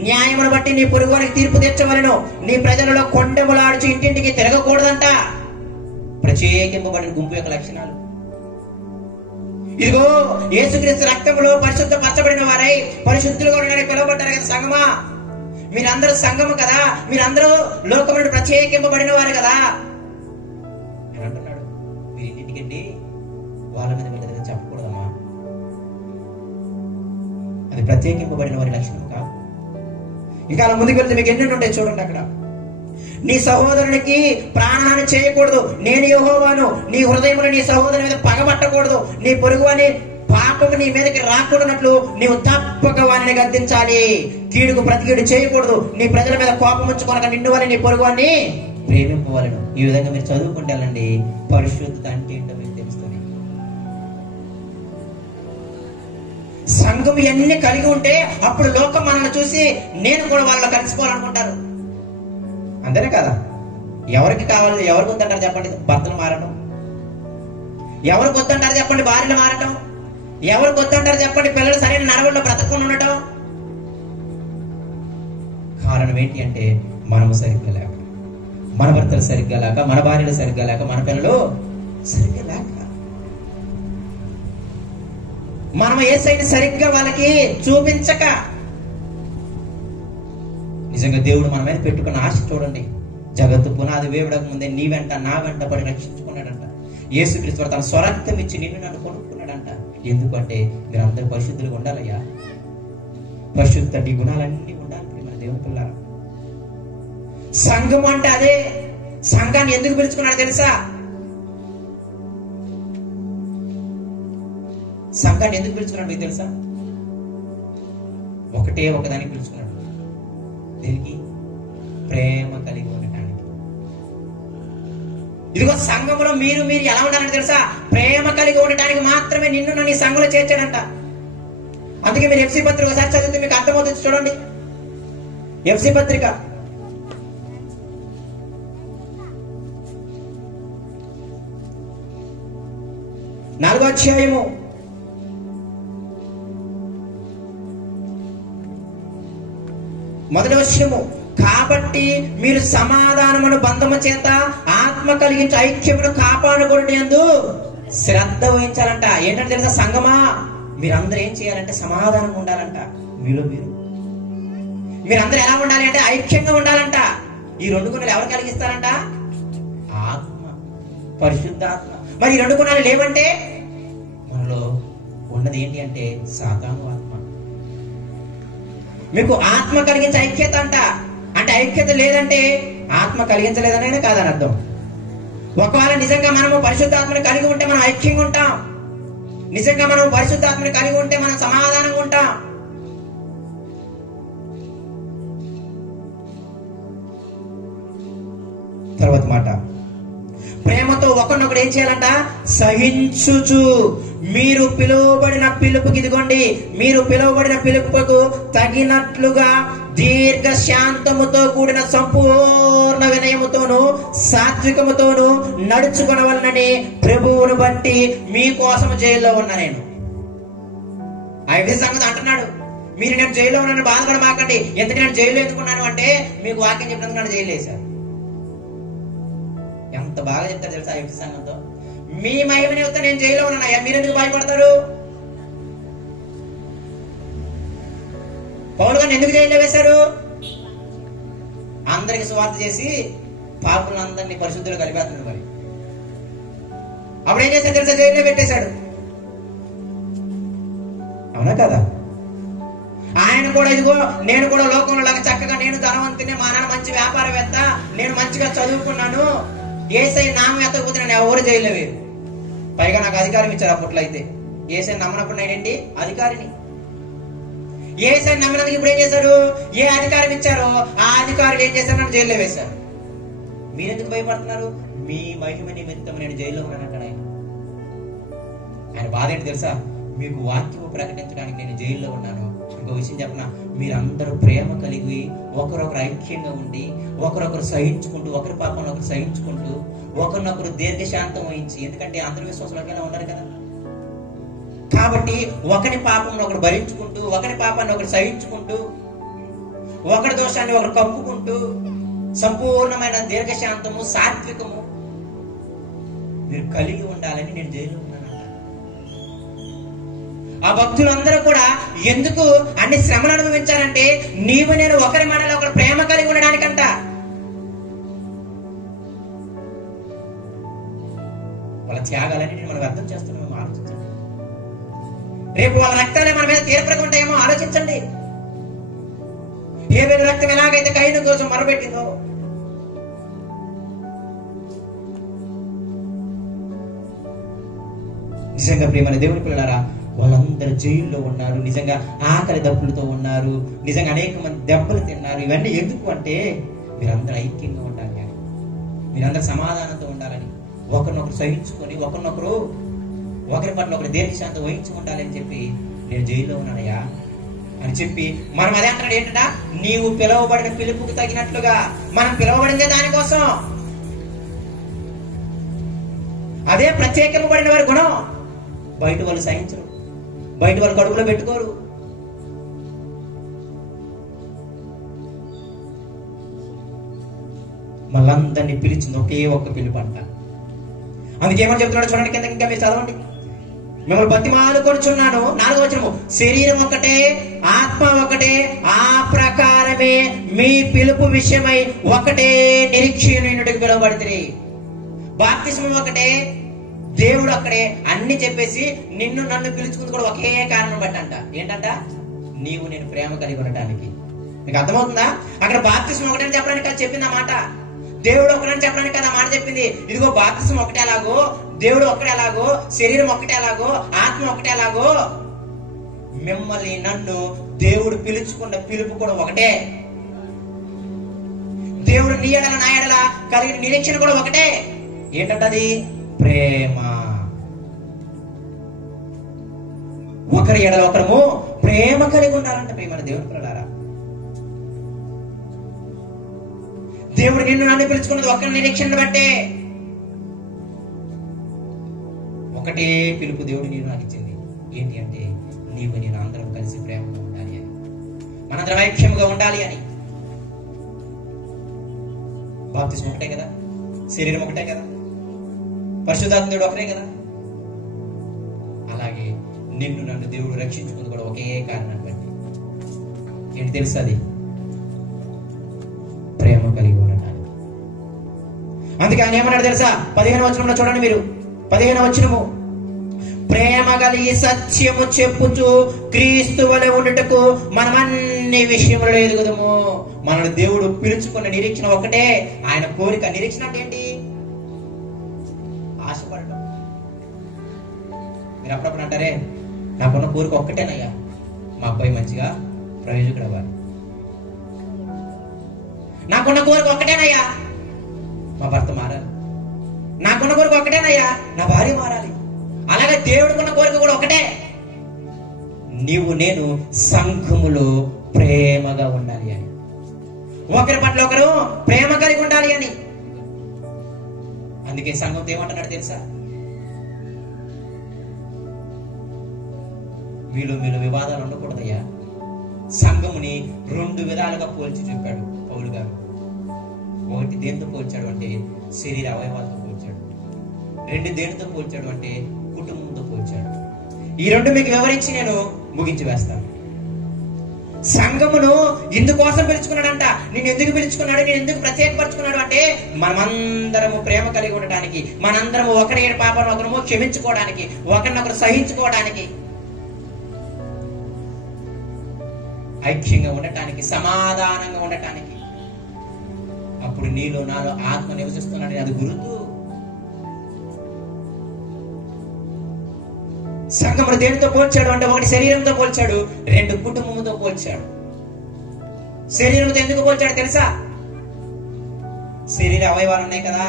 న్యాయమును బట్టి నీ పొరుగువానికి తీర్పు తీర్చవలెను, నీ ప్రజలలో కొండెములాడుచు ఇంటింటికి తిరగకూడదంట. ప్రత్యేకింపబడిన గుంపు యొక్క లక్షణాలు. ఇదిగో యేసుక్రీస్తు రక్తంలో పరిశుద్ధపరచబడిన వారై పరిశుద్ధులుగా ఉండడానికి పిలువబడ్డారు కదా సంగమా. మీరందరూ సంఘము కదా, మీరందరూ లోకమును ప్రత్యేకింపబడిన వారు కదా అని అంటున్నాడు. మీరు ఇంటింటికండి వాళ్ళ మీద మీద చెప్పకూడదమ్మా, అది ప్రత్యేకింపబడిన వారి లక్షణం కాదు. ఇంకా అలా ముందుకు వెళ్తే మీకు ఎన్నెన్ని ఉంటాయి చూడండి. అక్కడ నీ సహోదరునికి ప్రాణహాని చేయకూడదు, నేను యెహోవాను, నీ హృదయములో నీ సహోదరుని మీద పగబట్టకూడదు, నీ పొరుగువాని పాపము నీ మీదకి రాకూడనట్లు నీవు తప్పక వారిని గద్దించాలి, కీడుకు ప్రతి కీడు చేయకూడదు, నీ ప్రజల మీద కోపం ఉంచుకొనక నిన్ను వారిని నీ పొరుగువాన్ని ప్రేమింపవలెను. ఈ విధంగా మీరు చదువుకుంటారండి, పరిశుద్ధత అంటే ఏంటో మీకు తెలుస్తుంది. సంఘం ఇవన్నీ కలిగి ఉంటే అప్పుడు లోకం మనల్ని చూసి నేను కూడా వాళ్ళలో కలిసిపోవాలనుకుంటారు. అంతేనే కదా. ఎవరికి కావాలి, ఎవరికి వద్దంటారు చెప్పండి భర్తలు మారటం, ఎవరికి వద్దంటారు చెప్పండి భార్యలు మారటం, ఎవరికి వద్దంటారు చెప్పండి పిల్లలు సరైన నడవడిలో బ్రతకుండా ఉండటం. కారణం ఏంటి అంటే మనము సరిగ్గా లేక, మన భర్తలు సరిగ్గా లేక, మన భార్యలు సరిగ్గా లేక, మన పిల్లలు సరిగ్గా లేక, మనం యేసయ్యని సరిగ్గా వాళ్ళకి చూపించక. నిజంగా దేవుడు మన మీద పెట్టుకున్న ఆశ చూడండి. జగత్తు పునాది వేయడానికి ముందే నీ వెంట నా వెంట పడి రక్షించుకున్నాడంట. యేసుక్రీస్తు తన స్వరక్తం ఇచ్చి నిన్ను నన్ను కొనుక్కున్నాడంట. ఎందుకంటే మీరు అందరూ పరిశుద్ధులుగా ఉండాలయ్యా. పరిశుద్ధ ఈ గుణాలన్నీ ఉండాలి మన దేవుని పిల్లారా. సంఘం అంటే అదే. సంఘాన్ని ఎందుకు పిలుచుకున్నాడు తెలుసా? సంఘాన్ని ఎందుకు పిలుచుకున్నాడు మీకు తెలుసా? ఒకటే ఒకదాన్ని పిలుచుకున్నాడు. దీనికి ప్రేమ కలిగి ఉండటానికి. ఇదిగో సంఘంలో మీరు ఎలా ఉండాలని తెలుసా? ప్రేమ కలిగి ఉండటానికి మాత్రమే నిన్ను నన్ను ఈ సంఘంలో చేర్చాడంట. అందుకే మీరు ఎఫ్సి పత్రిక ఒకసారి చదివితే మీకు అర్థమవుతుంది. చూడండి ఎఫ్సి పత్రిక 4వ అధ్యాయము 1వ వచనము, కాబట్టి మీరు సమాధానమును బంధము చేత ఆత్మ కలిగించి ఐక్యమును కాపాడుకొనుటయందు శ్రద్ధ వహించాలంట. ఏంటంటే తెలుసా సంగమా, మీరందరూ ఏం చేయాలంటే సమాధానంగా ఉండాలంట. మీరందరూ ఎలా ఉండాలి అంటే ఐక్యంగా ఉండాలంట. ఈ 2 గుణాలు ఎవరు కలిగిస్తారంట? ఆత్మ, పరిశుద్ధాత్మ. మరి ఈ 2 గుణాలు లేవంటే మనలో ఉన్నది ఏంటి అంటే సాతాను ఆత్మ. మీకు ఆత్మ కలిగించే ఐక్యత అంట. అంటే ఐక్యత లేదంటే ఆత్మ కలిగించలేదనే కాదని అర్థం. ఒకవేళ నిజంగా మనము పరిశుద్ధాత్మని కలిగి ఉంటే మనం ఐక్యంగా ఉంటాం. నిజంగా మనం పరిశుద్ధాత్మని కలిగి ఉంటే మనం సమాధానంగా ఉంటాం. తర్వాత మాట, ప్రేమతో ఒకరినొకడు ఏం చేయాలంట? సహించుచు. మీరు పిలువబడిన పిలుపుకి, ఇదిగోండి మీరు పిలువబడిన పిలుపుకు తగినట్లుగా దీర్ఘ శాంతముతో కూడిన సంపూర్ణ వినయముతోను సాత్వికముతోను నడుచుకొనవలనని ప్రభువును బట్టి మీకోసం జైల్లో ఉన్నా నేను. ఐదు సంగతి అంటున్నాడు. మీరు నేను జైల్లో ఉన్నాను బాధపడమాకండి. ఎందుకు నేను జైల్లో ఎందుకున్నాను అంటే మీకు వాక్యం చెప్పినందుకు నన్ను జైలు వేశారు. ఎంత ఎంత బాగా చెప్తారు తెలుసా ఎఫెసీ సంఘంతో, మీ మహిమ నిమిత్తం నేను జైల్లో ఉన్నానయ్యా, మీరెందుకు భయపడతారు? పౌలు గారిని ఎందుకు జైల్లో వేశారు? అందరికి సువార్త చేసి పాపులందరినీ పరిశుద్ధులు కలిపేస్తున్నాడు. మరి అప్పుడు ఏం చేశాడు తెలుసా? జైల్లో పెట్టేశాడు. అవునా కదా? ఆయన కూడా ఇదిగో నేను కూడా లోకంలో లాగా చక్కగా నేను ధనవంతుని, మా నాన్న మంచి వ్యాపారవేత్త, నేను మంచిగా చదువుకున్నాను, యేసయ్య నామం ఎత్తకపోతే నేను ఎవరు జైల్లో వేరు. పైగా నాకు అధికారం ఇచ్చారు అప్పట్లో. అయితే యేసయ్య నమ్మనప్పుడు నేనేంటి? అధికారిని. యేసయ్య నమ్మినందుకు ఇప్పుడు ఏం చేశారు? ఏ అధికారం ఇచ్చారో ఆ అధికారులు ఏం చేశారు? నన్ను జైల్లో వేశారు. మీరెందుకు భయపడుతున్నారు? మీ మహిమ నిమిత్తం నేను జైల్లో ఉన్నానంటాడు ఆయన. ఆయన బాధ ఏంటి తెలుసా? మీకు వాక్యము ప్రకటించడానికి నేను జైల్లో ఉన్నాను. ఇంకో విషయం చెప్పనా, మీరందరూ ప్రేమ కలిగి ఒకరొకరు ఐక్యంగా ఉండి ఒకరొకరు సహించుకుంటూ, ఒకరి పాపంలో ఒకరు సహించుకుంటూ, ఒకరినొకరు దీర్ఘశాంతం వహించి, ఎందుకంటే అందరి విశ్వాసంలో ఉన్నారు కదా, కాబట్టి ఒకరి పాపంలో ఒకరు భరించుకుంటూ, ఒకరి పాపాన్ని ఒకరు సహించుకుంటూ, ఒకరి దోషాన్ని ఒకరు కప్పుకుంటూ, సంపూర్ణమైన దీర్ఘశాంతము, సాత్వికము మీరు కలిగి ఉండాలని నేను జైల్లో ఉన్నానంట. ఆ భక్తులందరూ కూడా ఎందుకు అన్ని శ్రమలు అనుభవించారంటే, నీవు నేను ఒకరి మనలో ఒకరు ప్రేమ కలిగి ఉండడానికంట. వాళ్ళ త్యాగాలని మనం అర్థం చేస్తున్నామేమో ఆలోచించండి. రేపు వాళ్ళ రక్తాలే మన మీద తీర్పుగా ఉంటాయేమో ఆలోచించండి. హేబెలు రక్తం ఎలాగైతే కయీను కోసం మొరపెట్టిందో, నిజంగా ప్రియమైన దేవుని పిల్లలారా, వాళ్ళందరూ జైల్లో ఉన్నారు, నిజంగా ఆకలి దప్పులతో ఉన్నారు, నిజంగా అనేక మంది దెబ్బలు తిన్నారు. ఇవన్నీ ఎందుకు అంటే మీరందరూ ఐక్యంగా ఉండాలి అని, మీరందరూ సమాధానంతో ఉండాలని, ఒకరినొకరు సహించుకొని ఒకరి పట్ల ఒకరు దీర్ఘశాంతం వహించి ఉండాలని చెప్పి నేను జైల్లో ఉన్నానయ్యా అని చెప్పి మనం అదే అంటున్నాడు. ఏంటంట? నీవు పిలువబడిన పిలుపుకు తగినట్లుగా. మనం పిలువబడిందే దానికోసం. అదే ప్రత్యేకింపబడిన వారి గుణం. బయట వాళ్ళు సహించరు, బయట వాళ్ళు కడుపులో పెట్టుకోరు. మళ్ళందరినీ పిలిచింది ఒకే ఒక్క పిలుపు అంట. అందుకేమని చెప్తున్నాడు చూడండి, కింద ఇంకా మీరు చదవండి. మిమ్మల్ని బతిమాలు కొనుచున్నాను, 4వ వచనము, శరీరం ఒకటే, ఆత్మ ఒకటే, ఆ ప్రకారమే మీ పిలుపు విషయమై ఒకటే నిరీక్షణుడికి పిలువబడితే. బాప్తిస్మం ఒకటే, దేవుడు అక్కడే, అన్ని చెప్పేసి నిన్ను నన్ను పిలుచుకుంది కూడా ఒకే కారణం బట్టి అంట. ఏంటంట? నీవు నేను ప్రేమ కలిగి ఉండటానికి. మీకు అర్థమవుతుందా? అక్కడ బాప్తిస్మం ఒకటే అని చెప్పడానికి అది చెప్పింది ఆ మాట. దేవుడు ఒకటని చెప్పడానికి కదా మాట చెప్పింది. ఇదిగో బాప్తిస్మం ఒకటే ఎలాగో, దేవుడు ఒకటే ఎలాగో, శరీరం ఒకటే ఎలాగో, ఆత్మ ఒకటే ఎలాగో, మిమ్మల్ని నన్ను దేవుడు పిలుచుకున్న పిలుపు కూడా ఒకటే. దేవుడు నీ ఎడల నా ఎడల కలిగిన నిరీక్షణ కూడా ఒకటే. ఏంటంటది? ప్రేమ. ఒకరి ఎడల ఒకరము ప్రేమ కలిగి ఉండాలంట. ప్రేమ దేవుని పిల్లలారా, దేవుడు నిన్ను నన్ను పిలుచుకున్నది ఒకరి నిరీక్షణ బట్టే. ఒకటే పిలుపు దేవుడు నేను నాకు ఇచ్చింది. ఏంటి అంటే, నీవు నేను అందరం కలిసి ప్రేమగా ఉండాలి అని, మనందరం ఐక్యముగా ఉండాలి అని. బాప్తిస్మం ఒకటే కదా, శరీరం ఒకటే కదా, పరిశుద్ధాత్ముడు ఒకటే కదా. అలాగే నిన్ను నన్ను దేవుడు రక్షించుకుంది కూడా ఒకే కారణం బట్టి. ఏంటి తెలుసు? అది ప్రేమ కలిగి ఉండటానికి. అందుకే ఆయన ఏమన్నాడు తెలుసా? 15వ వచనంలో చూడండి మీరు, 15వ వచనము, ప్రేమ కలిగి సత్యము చెప్పుచు క్రీస్తు వలె ఉండుటకు మనం అన్ని విషయములలో ఎదుగుదము. మనల్ని దేవుడు పిలుచుకున్న నిరీక్షణ ఒకటే. ఆయన కోరిక, నిరీక్షణ అంటే ఏంటి? ఆశపడటం. మీరు అప్పుడప్పుడు అంటారే, నాకున్న కోరిక ఒక్కటేనయ్యా, మా అబ్బాయి మంచిగా ప్రయోజకుడు అవ్వాలి. నాకున్న కోరిక ఒక్కటేనయ్యా, మా భర్త మారాలి. నాకున్న కోరిక ఒక్కటేనయ్యా, నా భార్య మారాలి. అలాగే దేవుడికున్న కోరిక కూడా ఒకటే, నీవు నేను సంఘములో ప్రేమగా ఉండాలి అని, ఒకరి పట్ల ఒకరు ప్రేమ కలిగి ఉండాలి అని. అందుకే సంఘంతో ఏమంటున్నాడు తెలుసా? మీలో వివాదాలు ఉండకూడదయ్యా. సంఘముని 2 విధాలుగా పోల్చి చెప్పాడు పౌలు గారు. ఒకటి దేంతో పోల్చాడు అంటే, శరీర అవయవాలతో రెండు దేనితో పోల్చాడు అంటే కుటుంబంతో పోల్చాడు. ఈ రెండు మీకు వివరించి నేను ముగించి వేస్తాను. సంఘమును ఇందుకోసం పిలుచుకున్నాడంట. నేను ఎందుకు పిలుచుకున్నాడు, నేను ఎందుకు ప్రత్యేకపరుచుకున్నాడు అంటే మనమందరము ప్రేమ కలిగి ఉండటానికి, మనందరము ఒకరి పాపను ఒకరము క్షమించుకోవడానికి, ఒకరినొకరు సహించుకోవడానికి, ఐక్యంగా ఉండటానికి, సమాధానంగా ఉండటానికి. అప్పుడు నీలో నాలో ఆత్మ నివసిస్తున్నాడు, అది గురుతు. సంఘమును దేనితో పోల్చాడు అంటే ఒకటి శరీరంతో పోల్చాడు, రెండు కుటుంబంతో పోల్చాడు. శరీరంతో ఎందుకు పోల్చాడు తెలుసా? శరీర అవయవాలు ఉన్నాయి కదా.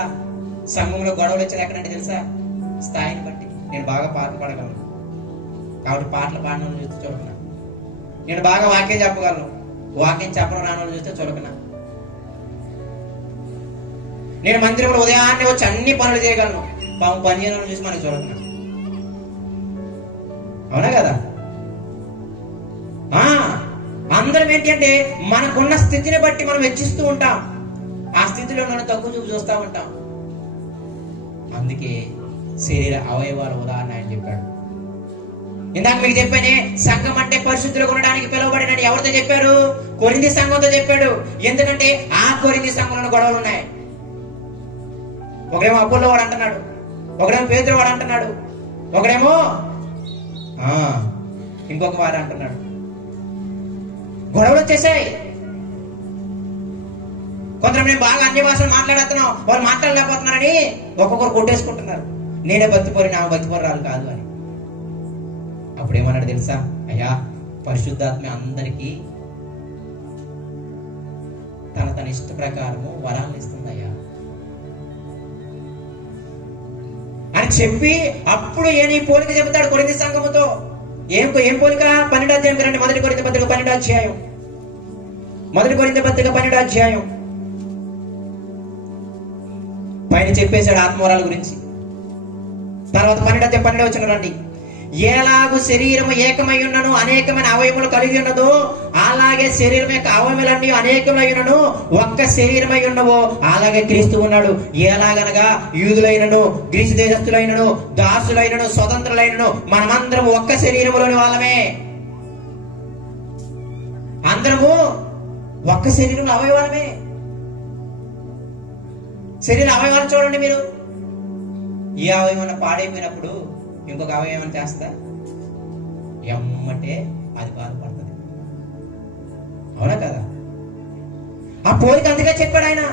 సంఘంలో గొడవలు వచ్చేది ఎక్కడంటే తెలుసా? స్థాయిని బట్టి. నేను బాగా పాటలు పాడగలను కాబట్టి పాటలు పాడిన చూస్తే చూడకున్నా. నేను బాగా వాక్యం చెప్పగలను, వాక్యం చెప్పడం రాని వాళ్ళు చూస్తే చూడకున్నా. నేను మందిరంలో ఉదయాన్నే వచ్చి అన్ని పనులు చేయగలను, పని చేయడం చూసి మనకి చూడకున్నా. అవునా కదా? అందరం ఏంటి అంటే మనకున్న స్థితిని బట్టి మనం వెచ్చిస్తూ ఉంటాం. ఆ స్థితిలో మనం తక్కువ చూపు చూస్తూ ఉంటాం. అందుకే శరీర అవయవాల ఉదాహరణ ఆయన చెప్పాడు. ఇందాక మీకు చెప్పానే, సంఘం అంటే పరిశుద్ధులుగా ఉండడానికి పిలువబడిన ఎవరితో చెప్పాడు? కొరింథీ సంఘంతో చెప్పాడు. ఎందుకంటే ఆ కొరింథీ సంఘంలో గొడవలు ఉన్నాయి. ఒకడేమో అపోల్లో వాడు అంటున్నాడు, ఒకడేమో పేతురు వాడు అంటున్నాడు, ఒకడేమో ఇంకొక వాడు అంటున్నాడు. గొడవలు వచ్చేసాయి. కొందరు మేము బాగా అన్ని భాషలు మాట్లాడుతున్నాం, వాళ్ళు మాట్లాడలేకపోతున్నారని ఒక్కొక్కరు కొట్టేసుకుంటున్నారు. నేనే భక్తిపరి, నా భక్తిపరాలు కాదు అని. అప్పుడేమన్నాడు తెలుసా? అయ్యా, పరిశుద్ధాత్మ అందరికీ తన ఇష్ట ప్రకారము వరాలను ఇస్తుందయ్యా అని చెప్పి అప్పుడు ఈ పోలిక చెబుతాడు కొరింథీ సంఘముతో. ఏం పోలిక? 12వ అధ్యాయం రండి. మొదటి కొరింథీ పత్రిక 12వ అధ్యాయం. మొదటి కొరింథీ పత్రిక 12వ అధ్యాయం పైన చెప్పేశాడు ఆత్మవరాల గురించి. తర్వాత 12వ అధ్యాయం 12వ వచనం రండి. ఎలాగూ శరీరము ఏకమై ఉన్నను అనేకమైన అవయములు కలిగి ఉన్నదో, అలాగే శరీరం యొక్క అవయములన్నీ అనేకమై ఉన్నను ఒక్క శరీరమై ఉన్నవో అలాగే క్రీస్తు ఉన్నాడు. ఎలాగనగా యూదులైనను గ్రీసు దేశస్థులైనను దాసులైనను స్వతంత్రులైనను మనమందరము ఒక్క శరీరములోని వాళ్ళమే. అందరము ఒక్క శరీరంలో అవయవాలమే. శరీర అవయవాలు చూడండి మీరు. ఈ అవయవం పాడైపోయినప్పుడు ఇంకొక అవయవం చేస్తా ఎమ్మటే అది బాధపడుతుంది. అవునా కదా? ఆ పోలిక అందుకే చెప్పాడు ఆయన.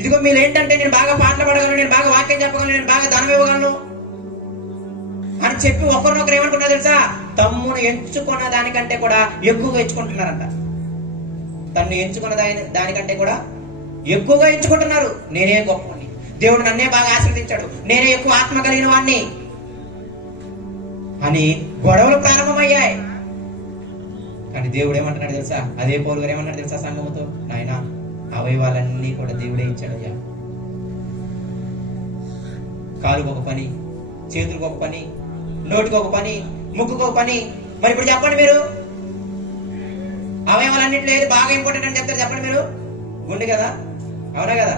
ఇదిగో మీరు ఏంటంటే నేను బాగా పాటలు పాడగలను, నేను బాగా వాక్యం చెప్పగలను, నేను బాగా ధనం ఇవ్వగలను అని చెప్పి ఒకరినొకరు ఏమనుకున్నా తెలుసా? తమ్మును ఎంచుకున్న దానికంటే కూడా ఎక్కువగా ఎంచుకుంటున్నారంట. తన్ను ఎంచుకున్న దానికంటే కూడా ఎక్కువగా ఎంచుకుంటున్నారు. నేనే గొప్పని, దేవుడు నన్నే బాగా ఆశీర్వదించాడు, నేనే ఎక్కువ ఆత్మ కలిగిన వాడిని అని గొడవలు ప్రారంభమయ్యాయి. కానీ దేవుడు ఏమంటున్నాడు తెలుసా? అదే పౌలు గారు ఏమన్నాడు తెలుసా సంఘముతో? నాయన, అవయవాలన్నీ కూడా దేవుడే ఇచ్చాడయ్యా. కాలుకు ఒక పని, చేతులకు ఒక పని, నోటికి ఒక పని, ముక్కుకు ఒక పని. మరి ఇప్పుడు చెప్పండి మీరు, అవయవాలన్నింటిలో ఏది బాగా ఇంపార్టెంట్ అని చెప్తారు చెప్పండి మీరు? గుండె కదా? అవునా కదా?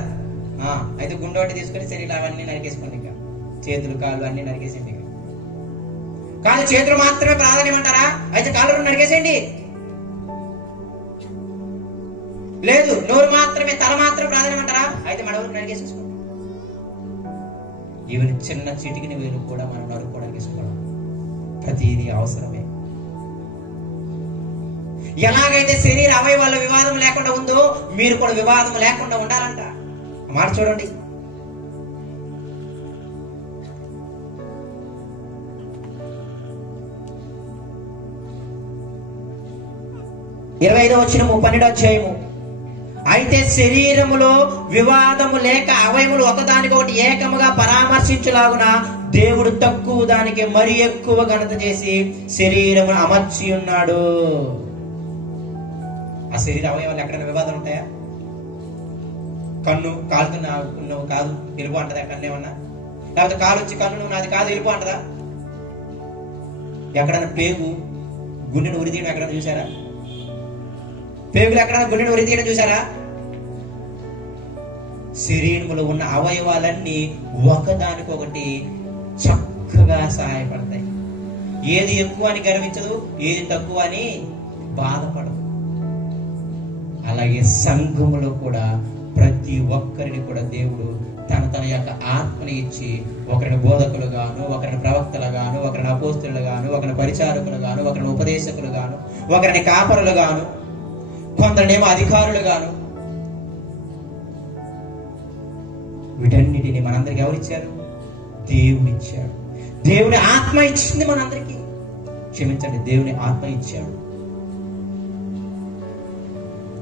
అయితే గుండె ఒకటి తీసుకొని శరీరం అవన్నీ నరికేసుకోండి. ఇంకా చేతులు కాళ్ళు అన్ని నరికేసేయండి. కాళ్ళు చేతులు మాత్రమే ప్రాధాన్యం అంటారా? అయితే కాళ్ళు నరికేసేయండి. లేదు, నోరు మాత్రమే, తల మాత్రమే ప్రాధాన్యం అంటారా? అయితే మడవలు నరికేసేసుకోండి. ఈవెన్ చిన్న చిటికిన వేలు కూడా మనం నరుక్కోవడానికి ఇష్టపడం. ప్రతిదీ అవసరమే. ఎలాగైతే శరీర అవయవాల వివాదం లేకుండా ఉందో మీరు కూడా వివాదం లేకుండా ఉండాలంట. మాట చూడండి. ఇరవై 5వ వచనము 12వ అధ్యాయము. అయితే శరీరములో వివాదము లేక అవయములు ఒకదానికొకటి ఏకముగా పరామర్శించులాగున దేవుడు తక్కువ దానికి మరి ఎక్కువ ఘనత చేసి శరీరమును అమర్చి ఉన్నాడు. ఆ శరీర అవయవాలు ఎక్కడైనా వివాదాలు ఉంటాయా? కన్ను కాలుతో నువ్వు కాదు ఎలుపు అంటదా? కన్ను ఏమన్నా? లేకపోతే కాలు వచ్చి కన్ను నువ్వు నాది కాదు ఎలుపు అంటదా? ఎక్కడైనా పేగు గుండెను ఉరి తీయడం ఎక్కడైనా చూసారా? పేగులు ఎక్కడైనా గుండెను ఉరి తీయడం చూసారా? శరీరంలో ఉన్న అవయవాలన్నీ ఒకదానికొకటి చక్కగా సహాయపడతాయి. ఏది ఎక్కువ అని గర్వించదు, ఏది తక్కువ అని బాధపడదు. అలాగే సంఘములో కూడా ప్రతి ఒక్కరిని కూడా దేవుడు తన యొక్క ఆత్మని ఇచ్చి ఒకరిని బోధకులుగాను, ఒకరిని ప్రవక్తలుగాను, ఒకరిని అపోస్తలుగాను, ఒకరిని పరిచారకులుగాను, ఒకరిని ఉపదేశకులుగాను, ఒకరిని కాపరులుగాను, కొందరినేమో అధికారులుగాను, వీటన్నిటిని మనందరికి ఎవరిచ్చారు? దేవుడిచ్చాడు. దేవుని ఆత్మ ఇచ్చింది మనందరికి. క్షమించండి, దేవుని ఆత్మ ఇచ్చాడు.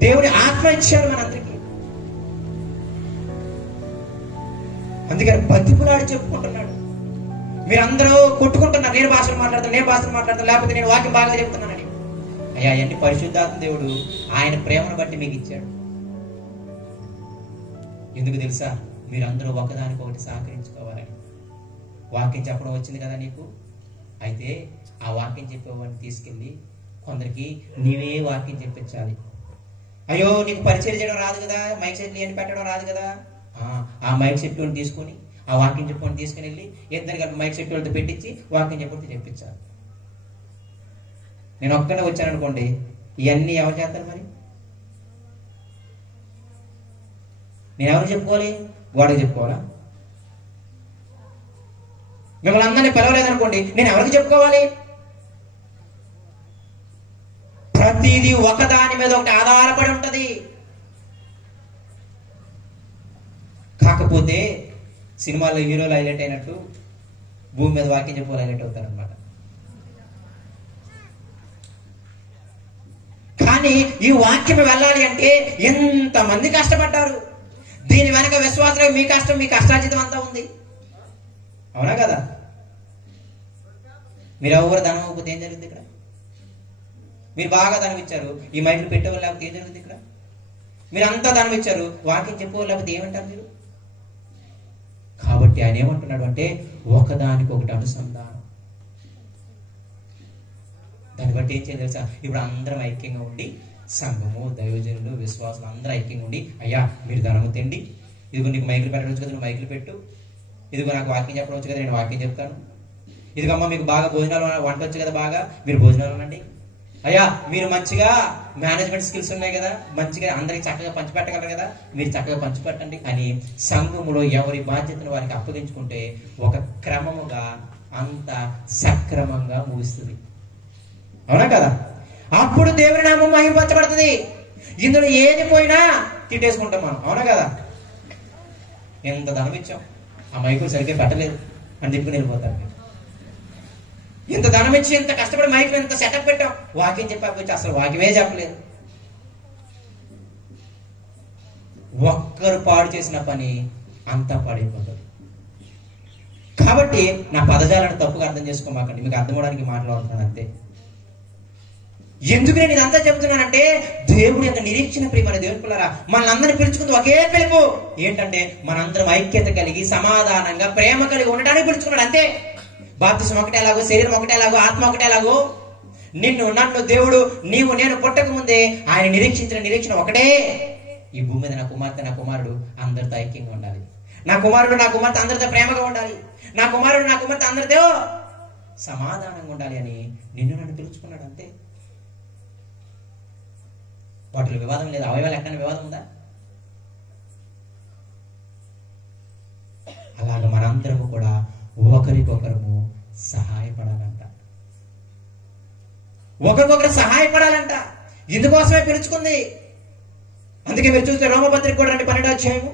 దేవుని ఆత్మ ఇచ్చాడు మనందరికి. అందుకని బతికులాడి చెప్పుకుంటున్నాడు. మీరందరూ కొట్టుకుంటున్నారు, నేను భాషలు మాట్లాడతాను, లేకపోతే నేను వాక్యం బాగా చెప్తున్నానని. అయ్యా, అవన్నీ పరిశుద్ధాత్మ దేవుడు ఆయన ప్రేమను బట్టి మీకు ఇచ్చాడు. ఎందుకు తెలుసా? మీరందరూ ఒకదానికొకటి సహకరించుకోవాలని. వాక్యం చెప్పడం వచ్చింది కదా నీకు, అయితే ఆ వాక్యం చెప్పేవాడిని తీసుకెళ్ళి కొందరికి నీవే వాక్యం చెప్పించాలి. అయ్యో, నీకు పరిచయం చేయడం రాదు కదా, మైక్ సెట్లు అని పెట్టడం రాదు కదా, ఆ మైక్ సెట్ తీసుకొని ఆ వాక్యం చెప్పుకొని తీసుకుని వెళ్ళి ఇద్దరు కలిపి మైక్ సెట్ వాళ్ళతో పెట్టించి వాక్యం చెప్పుకుంటూ చెప్పించాలి. నేను ఒక్కడే వచ్చాను అనుకోండి, ఇవన్నీ ఎవరు చేస్తారు? మరి నేను ఎవరు చెప్పుకోవాలి? వాడికి చెప్పుకోవాలా? మిమ్మల్ని అందరినీ పిలవలేదనుకోండి, నేను ఎవరికి చెప్పుకోవాలి? ప్రతిదీ ఒకదాని మీద ఒకటి ఆధారపడి ఉంటది. కాకపోతే సినిమాల్లో హీరోలు హైలైట్ అయినట్టు భూమి మీద వాక్యం చెప్పు హైలైట్ అవుతారనమాట. కానీ ఈ వాక్యం వెళ్ళాలి అంటే ఎంతమంది కష్టపడ్డారు. దీని వెనక విశ్వాసంలో మీ కష్టార్జితం అంతా ఉంది. అవునా కదా? మీరు ఎవరు ధనం అవ్వకపోతే ఏం జరుగుతుంది ఇక్కడ? మీరు బాగా ధనం ఇచ్చారు, ఈ మైకులు పెట్టేవాళ్ళు లేకపోతే ఏం జరుగుతుంది ఇక్కడ? మీరు అంతా ధనం ఇచ్చారు, వాక్యం చెప్పేవాళ్ళు లేకపోతే ఏమంటారు మీరు? కాబట్టి ఆయన ఏమంటున్నాడు అంటే ఒకదానికి ఒకటి అనుసంధానం. దాన్ని బట్టి ఏం చేయాలి తెలుసా? ఇప్పుడు అందరం ఐక్యంగా ఉండి, సంఘము, దైవజనులు, విశ్వాసులు అందరూ ఐక్యంగా ఉండి, అయ్యా మీరు ధనము తిండి, ఇదిగో నీకు మైకులు పెట్టవచ్చు కదా, నువ్వు మైకులు పెట్టు, ఇదిగో నాకు వాక్యం చెప్పవచ్చు కదా, నేను వాక్యం చెప్తాను, ఇదిగమ్మ మీకు బాగా భోజనాలు వంట వచ్చు కదా, బాగా మీరు భోజనాలు అనండి, అయ్యా మీరు మంచిగా మేనేజ్మెంట్ స్కిల్స్ ఉన్నాయి కదా, మంచిగా అందరికి చక్కగా పంచిపెట్టగలరు కదా, మీరు చక్కగా పంచిపెట్టండి అని సంఘములో ఎవరి బాధ్యతను వారికి అప్పగించుకుంటే ఒక క్రమముగా అంత సక్రమంగా ముగుస్తుంది. అవునా కదా? అప్పుడు దేవుని నామం మహిమపరచబడుతుంది. ఇందులో ఏది పోయినా తిట్టేసుకుంటాం మనం. అవునా కదా? ఎంత ధనం ఇచ్చాం, ఆ మైకులు సరిగ్గా పెట్టలేదు అని తిప్పుకుని వెళ్ళిపోతారు. ఇంత ధనం ఇచ్చి ఇంత కష్టపడి మైకులు ఎంత సెటప్ పెట్టాం, వాక్యం చెప్పకపోతే అసలు వాక్యమే చెప్పలేదు. ఒక్కరు పాడు చేసిన పని అంతా పాడైపోతుంది. కాబట్టి నా పదజాలను తప్పుగా అర్థం చేసుకోమాకండి, మీకు అర్థం అవడానికి మాట్లాడుతున్నాను అంతే. ఎందుకు నేను ఇదంతా చెబుతున్నానంటే దేవుడి యొక్క నిరీక్షణ ప్రియమైన దేవుని పిల్లరా, మనందరినీ పిలుచుకుంది ఒకే పిలుపు ఏంటంటే మనందరం ఐక్యత కలిగి సమాధానంగా ప్రేమ కలిగి ఉండడానికి పిలుచుకున్నాడు అంతే. బాప్తిసం ఒకటేలాగో, శరీరం ఒకటేలాగో, ఆత్మ ఒకటేలాగో, నిన్ను నన్ను దేవుడు నీవు నేను పుట్టక ముందే ఆయన నిరీక్షణ ఒకటే. ఈ భూమి మీద నా కుమార్తె నా కుమారుడు అందరితో ఐక్యంగా ఉండాలి, నా కుమారుడు నా కుమార్తె అందరితో ప్రేమగా ఉండాలి, నా కుమారుడు నా కుమార్తె అందరితో సమాధానంగా ఉండాలి అని నిన్ను నన్ను పిలుచుకున్నాడు అంతే. వాటిలో వివాదం లేదు. అవయవాలు ఎక్కడ వివాదం ఉందా? అలాగ మనందరము కూడా ఒకరికొకరము సహాయపడాలంట, ఒకరికొకరు సహాయపడాలంట. ఇందుకోసమే పిలుచుకుంది. అందుకే మీరు చూస్తే రోమపత్రిక కూడా రండి, 12వ అధ్యాయము.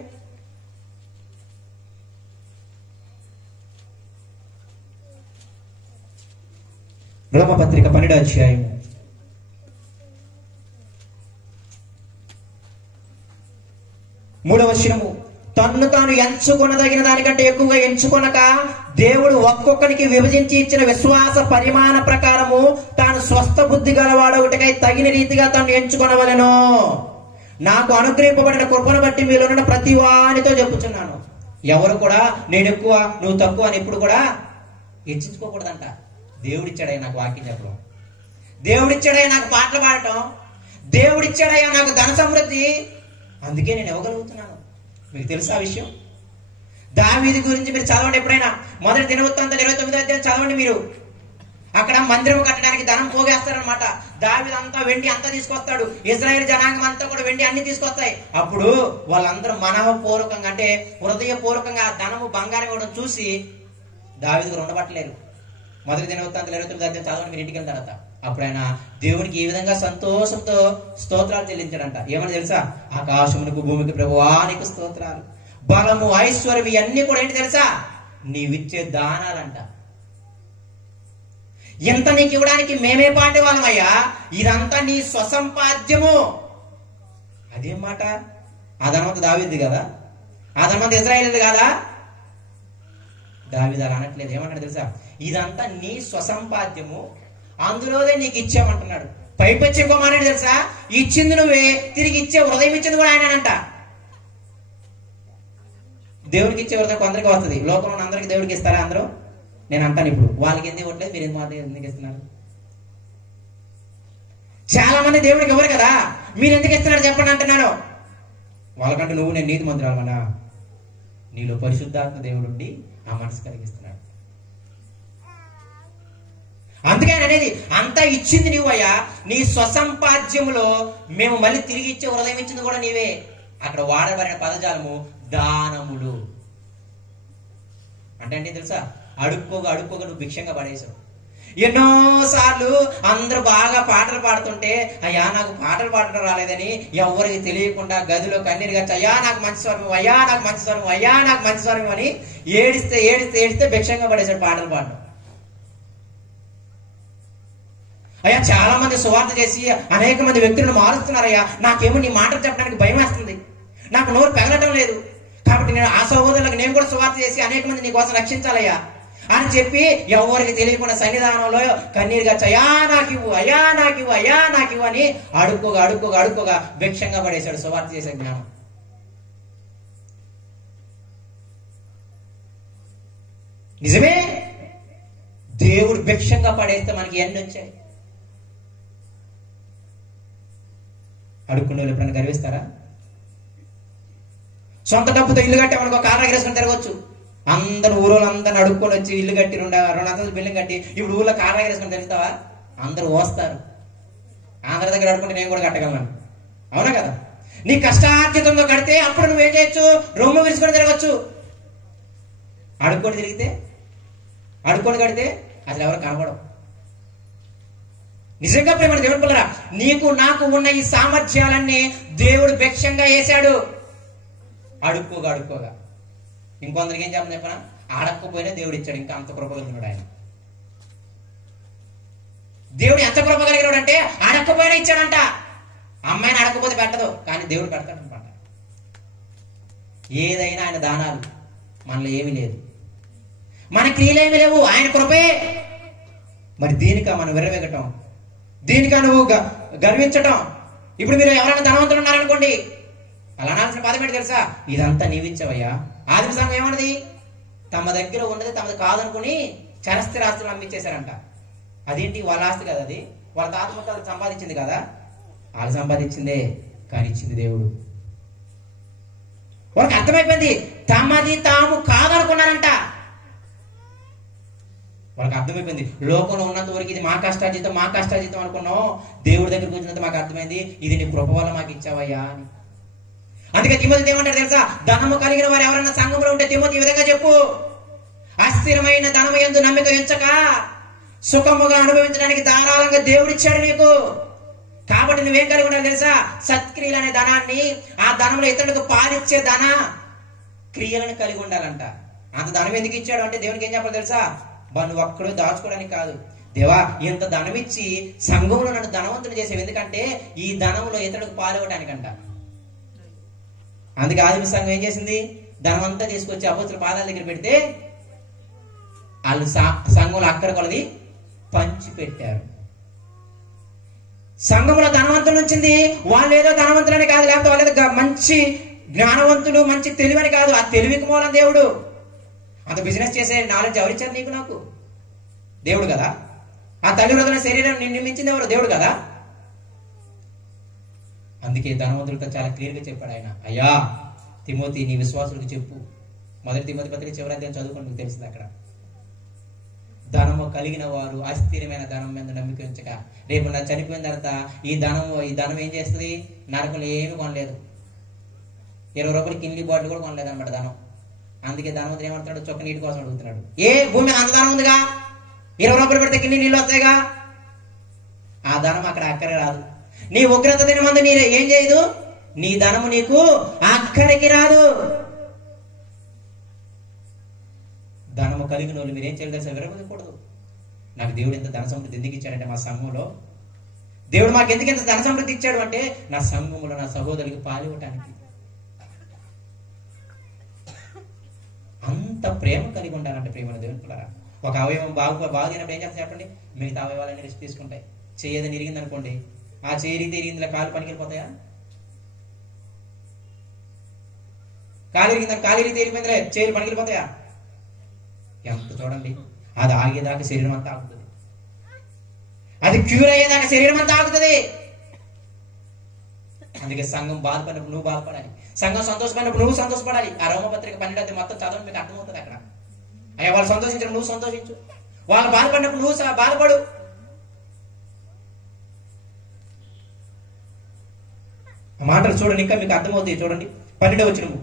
రోమపత్రిక 12వ అధ్యాయము 3వ వచనము. తన్ను తాను ఎంచుకొనదగిన దానికంటే ఎక్కువగా ఎంచుకొనక దేవుడు ఒక్కొక్కరికి విభజించి ఇచ్చిన విశ్వాస పరిమాణ ప్రకారము తాను స్వస్థ బుద్ధి గలవాడొకటికై తగిన రీతిగా తాను ఎంచుకొనవలెను. నాకు అనుగ్రహింపబడిన కృపను బట్టి మీలో ఉన్న ప్రతి వానితో చెప్పుచున్నాను. ఎవరు కూడా నేను ఎక్కువ నువ్వు తక్కువ అని ఎప్పుడు కూడా హెచ్చించుకోకూడదంట. దేవుడిచ్చాడయ్యా నాకు వాక్యం చెప్పడం, దేవుడిచ్చాడయ్యా నాకు పాటలు పాడటం, దేవుడిచ్చాడయ్యా నాకు ధన సమృద్ధి, అందుకే నేను ఇవ్వగలుగుతున్నాను. మీకు తెలుసా విషయం? దావీదు గురించి మీరు చదవండి ఎప్పుడైనా. మొదటి దినవృత్తాంతాలు 29వ అధ్యాయం చదవండి మీరు. అక్కడ మందిరం కట్టడానికి ధనం పోగేస్తారనమాట. దావీదు అంతా వెండి అంతా తీసుకొస్తాడు. ఇశ్రాయేలు జనాంగం అంతా కూడా వెండి అన్ని తీసుకొస్తాయి. అప్పుడు వాళ్ళందరూ మనఃపూర్వకంగా అంటే హృదయపూర్వకంగా ధనము బంగారం ఇవ్వడం చూసి దావీదుకు ఉండబట్టలేరు. మొదటి దినవృత్తాంతాలు 29వ అధ్యాయం చదవండి మీరు ఇంటికి వెళ్ళిన తర్వాత. అప్పుడు ఆయన దేవునికి ఈ విధంగా సంతోషంతో స్తోత్రాలు చెల్లించాడంట. ఏమని తెలుసా? ఆకాశమునకు భూమికి ప్రభువా నీకు స్తోత్రాలు, బలము ఐశ్వర్యం ఇవన్నీ కూడా ఏంటి తెలుసా? నీవిచ్చే దానాలంట. ఎంత నీకు ఇవ్వడానికి మేమే పాటి వాళ్ళమయ్యా, ఇదంతా నీ స్వసంపాద్యము. అదేం మాట? ఆ ధనమంతా దావీదుది కదా, ఆ ధనమంతా ఇశ్రాయేలుది కదా. దావీదు అలా అనట్లేదు. ఏమన్నాడు తెలుసా? ఇదంతా నీ స్వసంపాద్యము, అందులోనే నీకు ఇచ్చామంటున్నాడు. పైపెచ్చి ఇంకోమానాడు తెలుసా? ఇచ్చింది నువ్వే, తిరిగి ఇచ్చే హృదయం ఇచ్చింది కూడా ఆయనంట. దేవుడికి ఇచ్చే హృదయం కొందరికి వస్తుంది. లోకంలో అందరికి దేవుడికి ఇస్తారా అందరూ? నేను అంటాను ఇప్పుడు, వాళ్ళకి ఎందుకు ఇవ్వట్లేదు, మీరు ఎందుకు ఇస్తున్నారు? చాలా మంది దేవుడికి ఇవ్వరు కదా, మీరు ఎందుకు ఇస్తున్నారు చెప్పండి అంటున్నాను. వాళ్ళకంటే నువ్వు నేను నీతి మంత్రాలమన్నా, నీలో పరిశుద్ధాత్మ దేవుడు ఉండి ఆ మనసు కలిగిస్తున్నాడు. అందుకే అనేది అంతా ఇచ్చింది నువ్వయ్యా, నీ స్వసంపాద్యములో మేము మళ్ళీ తిరిగి ఇచ్చే హృదయం ఇచ్చింది కూడా నీవే. అక్కడ వాడబడిన పదజాలము దానములు అంటే ఏంటి తెలుసా? అడుక్కోగా నువ్వు భిక్షంగా పడేసావు. ఎన్నోసార్లు అందరూ బాగా పాటలు పాడుతుంటే అయ్యా నాకు పాటలు పాడటం రాలేదని ఎవరికి తెలియకుండా గదిలో కన్నీరు గారు అయ్యా నాకు మంచి స్వరం, అయ్యా నాకు మంచి స్వరం, అయ్యా నాకు మంచి స్వరం అని ఏడిస్తే భిక్షంగా పడేశాడు పాటలు పాడడం. అయ్యా చాలా మంది సువార్త చేసి అనేక మంది వ్యక్తులను మారుస్తున్నారయ్యా, నాకేమో నీ మాటలు చెప్పడానికి భయం వేస్తుంది, నాకు నోరు పెగలటం లేదు, కాబట్టి నేను ఆ సహోదరులకు నేను కూడా సువార్త చేసి అనేక మంది నీ కోసం రక్షించాలయ్యా అని చెప్పి ఎవరికి తెలియకుండా సన్నిధానంలో కన్నీరుగా అయ్యా నాకు ఇవ్వు, అయ్యా నాకు ఇవ్వు, అయ్యా నాకు ఇవ్వు అని అడుక్కోగా భిక్షంగా పడేశాడు సువార్త చేసే జ్ఞానం. నిజమే, దేవుడు భిక్షంగా పడేస్తే మనకి ఎన్ని వచ్చాయి? అడుక్కునే వాళ్ళు ఎప్పుడైనా గర్విస్తారా? సొంత డబ్బుతో ఇల్లు కట్టామనుకో కార్ ఎగరేసుకొని తిరగవచ్చు. అందరు ఊరోళ్ళందరిని అడుక్కొని వచ్చి ఇల్లు కట్టి 200 బిల్డింగ్ కట్టి ఇప్పుడు ఊళ్ళో కార్ ఎగరేసుకొని తిరుగుతావా? అందరూ వస్తారు. అందరి దగ్గర అడుక్కుంటే నేను కూడా కట్టగలను, అవునా కదా? నీ కష్టార్జితంతో కడితే అప్పుడు నువ్వేం చేయొచ్చు? రొమ్ము విరుచుకొని తిరగచ్చు. అడుక్కొని కడితే అసలు ఎవరు కనపడవు. నిజంగా ప్రేమ దేవుడు పిల్లరా, నీకు నాకు ఉన్న ఈ సామర్థ్యాలన్నీ దేవుడు భిక్షంగా వేశాడు. అడుక్కోగా ఇంకొందరికి ఏం చెప్పని చెప్పనా? అడక్కపోయినా దేవుడు ఇచ్చాడు. ఇంకా అంత కృపగలిగినాడు ఆయన. దేవుడు ఎంత కృపగలిగినాడు అంటే అడక్కపోయినా ఇచ్చాడంట. అమ్మాయిని అడగకపోతే పెట్టదు, కానీ దేవుడు పెడతాడనమాట. ఏదైనా ఆయన దానాలు, మనలో ఏమీ లేదు, మన క్రియలేమీ లేవు, ఆయన కృపే. మరి దీనికా మనం విర్రవేగటం, దీనికా నువ్వు గర్వించటం? ఇప్పుడు మీరు ఎవరైనా ధనవంతులు ఉన్నారనుకోండి, అలా అనాల్సిన పదం ఏంటి తెలుసా? ఇదంతా నీవిచ్చావయ్యా. ఆదిమ సంఘం ఏమన్నది? తమ దగ్గర ఉన్నది తమది కాదనుకుని చరస్థిర ఆస్తులు అమ్మిచ్చేశారంట. అదేంటి? వాళ్ళ ఆస్తి కదా అది, వాళ్ళ తాత ముత్తాలు సంపాదించింది కదా. వాళ్ళు సంపాదించిందే, కానీ ఇచ్చింది దేవుడు. వాళ్ళకి అర్థమైపోయింది తమది తాము కాదనుకున్నారంట. వాళ్ళకి అర్థమైపోయింది లోకంలో ఉన్నంత వరకు ఇది మా కష్టార్జితం అనుకున్నాం. దేవుడి దగ్గరికి వచ్చినంత మాకు అర్థమైంది ఇది నీ కృప వల్ల మాకు ఇచ్చావయ్యా అని. అందుకే తిమోతి ఏమంటాడు తెలుసా? ధనము కలిగిన వారు ఎవరన్నా సంఘంలో ఉంటే తిమోతి ఈ విధంగా చెప్పు, అస్థిరమైన ధనము యందు నమ్మిక ఉంచక సుఖముగా అనుభవించడానికి ధారాళంగా దేవుడిచ్చాడు నీకు. కాబట్టి నువ్వేం కలిగి ఉండాలి తెలుసా? సత్క్రియలు అనే ధనాన్ని, ఆ ధనంలో ఇతరులకు పాలిచ్చే ధన క్రియలను కలిగి ఉండాలంట. అంత ధనం ఎందుకు ఇచ్చాడు అంటే దేవునికి ఏం చెప్పాలి తెలుసా? నువ్వు ఒక్కడు దాచుకోవడానికి కాదు, దేవా ఇంత ధనం ఇచ్చి సంఘంలో నన్ను ధనవంతులు చేసేవి, ఎందుకంటే ఈ ధనంలో ఇతరులకు పాల్గొనడానికంట. అందుకే ఆదిమ సంఘం ఏం చేసింది? ధనమంతా తీసుకొచ్చి అపోస్తుల పాదాల దగ్గర పెడితే వాళ్ళు సంఘంలో అక్కడ కొలది పంచి పెట్టారు. సంఘంలో ధనవంతులు వచ్చింది, వాళ్ళు ఏదో ధనవంతులని కాదు, లేకపోతే వాళ్ళు ఏదో మంచి జ్ఞానవంతులు మంచి తెలివని కాదు. ఆ తెలివికి మూలం దేవుడు. అంత బిజినెస్ చేసే నాలెడ్జ్ ఎవరిచ్చారు నీకు నాకు? దేవుడు కదా. ఆ తల్లి వృధన శరీరం నిర్మించింది ఎవరు? దేవుడు కదా. అందుకే ధనవంతులతో చాలా క్లియర్గా చెప్పాడు ఆయన, అయ్యా తిమోతి నీ విశ్వాసులకు చెప్పు, మొదటి తిమోతి పత్రిక చివరి అధ్యాయం చదువుకోండి, మీకు తెలిసింది అక్కడ. ధనము కలిగిన వారు అస్థిరమైన ధనం మీద నమ్మిక ఉంచక, రేపు నా చనిపోయిన తర్వాత ఈ ధనం ఏం చేస్తుంది? నరకంలో ఏమి కొనలేదు. 20 రూపాయలు కిన్లీ బాటిల్ కూడా కొనలేదు అనమాట ధనం. అందుకే ధనవంతుడు ఏమంటున్నాడు? చొక్క నీటి కోసం అడుగుతున్నాడు. ఏ భూమి అంత ధనం ఉందిగా, 20 రూపాయలు పెడితే కిన్ని నీళ్ళు వస్తాయిగా. ఆ ధనం అక్కడ అక్కడికి రాదు. నీ ఉగ్రత దినమందు నీ ఏం చేయదు, నీ ధనము నీకు అక్కడికి రాదు. ధనము కలిగిన వాళ్ళు మీరేం చేయాలి తెలుసా? విరగకూడదు. నాకు దేవుడు ఎంత ధన సమృద్ధి ఎందుకు ఇచ్చాడంటే, మా సంఘంలో దేవుడు మాకు ఎందుకు ఎంత ధన సమృద్ధి ఇచ్చాడు అంటే, నా సంఘంలో నా సహోదరుడికి పాలివ్వటానికి. అంత ప్రేమ కలిగి ఉండాలంటే ప్రేమ దేవుని పిల్లరా. ఒక అవయవం బాగున్నప్పుడు ఏం చేస్తా చెప్పండి? మిగతా అవయవాలన్నీ రెస్ట్ తీసుకుంటాయి. చేయదని ఇరిగింది అనుకోండి, ఆ చేరిగితే ఇరిగిందిలో కాలు పనికిపోతాయా? కాలు ఇరిగితే ఇరిగిపోయిందిలే చేరి పనికిపోతాయా? ఎంత చూడండి, అది ఆగేదాకా శరీరం అంతా ఆగుతుంది, అది క్యూర్ అయ్యేదాకా శరీరం అంతా ఆగుతుంది. అందుకే సంఘం బాధపడినప్పుడు నువ్వు బాధపడాలి, సంఘం సంతోషపడినప్పుడు నువ్వు సంతోషపడాలి. ఆ రోమపత్రిక 12 మొత్తం చదవడం మీకు అర్థమవుతుంది అక్కడ. అయ్యా వాళ్ళు సంతోషించడం నువ్వు సంతోషించు, వాళ్ళు బాధపడినప్పుడు నువ్వు బాధపడు. ఆ మాటలు చూడండి, ఇంకా మీకు అర్థమవుతాయి. చూడండి 12వ వచనము,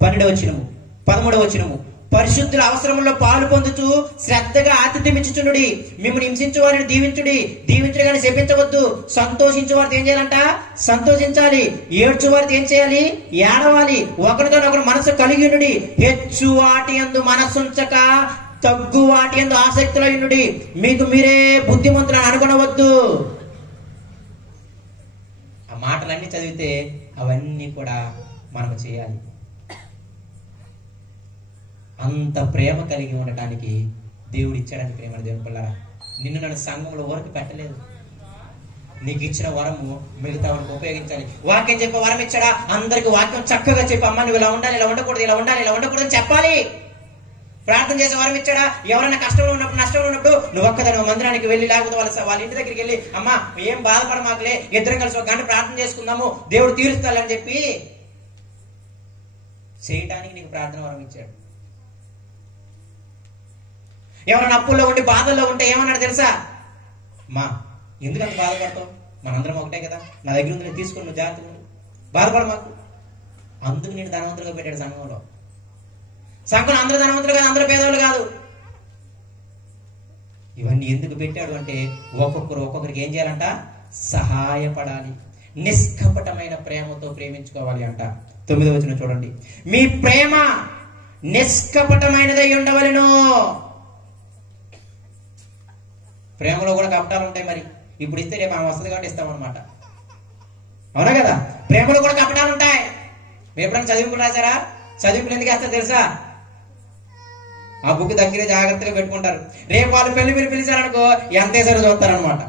12వ వచనము, 13వ వచనము. పరిశుద్ధుల అవసరములో పాలు పొందుతూ శ్రద్ధగా ఆతిథ్యం ఇచ్చుచుండుడి. మిమ్మల్ని హింసించు వారిని దీవించుడు కానీ శపించవద్దు. సంతోషించు వారితో ఏం చేయాలంట? సంతోషించాలి. ఏడ్చు వారితో ఏం చేయాలి? ఏడవాలి. ఒకరితోనొకరు మనసు కలిగి ఉండుడి. హెచ్చు వాటి యందు మనస్సుంచక తగ్గు వాటి యందు ఆసక్తులయుండుడి. మీకు మీరే బుద్ధిమంతులను అనుకొనవద్దు. ఆ మాటలన్నీ చదివితే అవన్నీ కూడా మనం చేయాలి. అంత ప్రేమ కలిగి ఉండటానికి దేవుడు ఇచ్చాడని ప్రేమ. దేవుని పిల్లరా, నిన్ను నన్ను సంఘంలో వరకు పెట్టలేదు. నీకు ఇచ్చిన వరము మిగతా వారికి ఉపయోగించాలి. వాక్యం చెప్పే వరం ఇచ్చాడా? అందరికి వాక్యం చక్కగా చెప్పి, అమ్మ నువ్వు ఇలా ఉండాలి, ఇలా ఉండకూడదు, ఇలా ఉండాలి, ఇలా ఉండకూడదు అని చెప్పాలి. ప్రార్థన చేసే వరం ఇచ్చాడా? ఎవరైనా కష్టంలో ఉన్నప్పుడు, నష్టంలో ఉన్నప్పుడు నువ్వు ఒక్కదాని మందిరానికి వెళ్ళి, లేకపోతే వాళ్ళ ఇంటి దగ్గరికి వెళ్ళి, అమ్మ ఏం బాధపడమాకలే, ఇద్దరం కలిసి ఒక గంట ప్రార్థన చేసుకుందాము, దేవుడు తీరుస్తాడని చెప్పి చేయటానికి నీకు ప్రార్థన వరం ఇచ్చాడు. ఎవరైనా అప్పుల్లో ఉండి బాధల్లో ఉంటే ఏమన్నాడు తెలుసా? మా ఎందుకంత బాధపడతావు, మనందరం ఒకటే కదా, నా దగ్గర ఉంది, నేను తీసుకుని నువ్వు జాగ్రత్తగా బాధపడ మాకు. అందుకు నేను ధనవంతులుగా పెట్టాడు సంఘంలో. సంఘంలో అందరూ ధనవంతులు కాదు, అందరూ పేదవాళ్ళు కాదు. ఇవన్నీ ఎందుకు పెట్టాడు అంటే, ఒక్కొక్కరికి ఏం చేయాలంట? సహాయపడాలి. నిష్కపటమైన ప్రేమతో ప్రేమించుకోవాలి అంట. 9వ వచనం చూడండి, మీ ప్రేమ నిష్కపటమైనదై ఉండవలెను. ప్రేమలో కూడా కపటాలు ఉంటాయి. మరి ఇప్పుడు ఇస్తే రేపు మనం వస్తుంది కాబట్టి ఇస్తామన్నమాట. అవునా కదా? ప్రేమలో కూడా కపటాలు ఉంటాయి. మీరు ఎప్పుడైనా చదువుకుని రాశారా? చదువుకుని ఎందుకు వేస్తారు తెలుసా? ఆ బుక్ దగ్గర జాగ్రత్తగా పెట్టుకుంటారు. రేపు వాళ్ళు మీరు పిలిచారనుకో ఎంత వేసారో చూస్తారనమాట.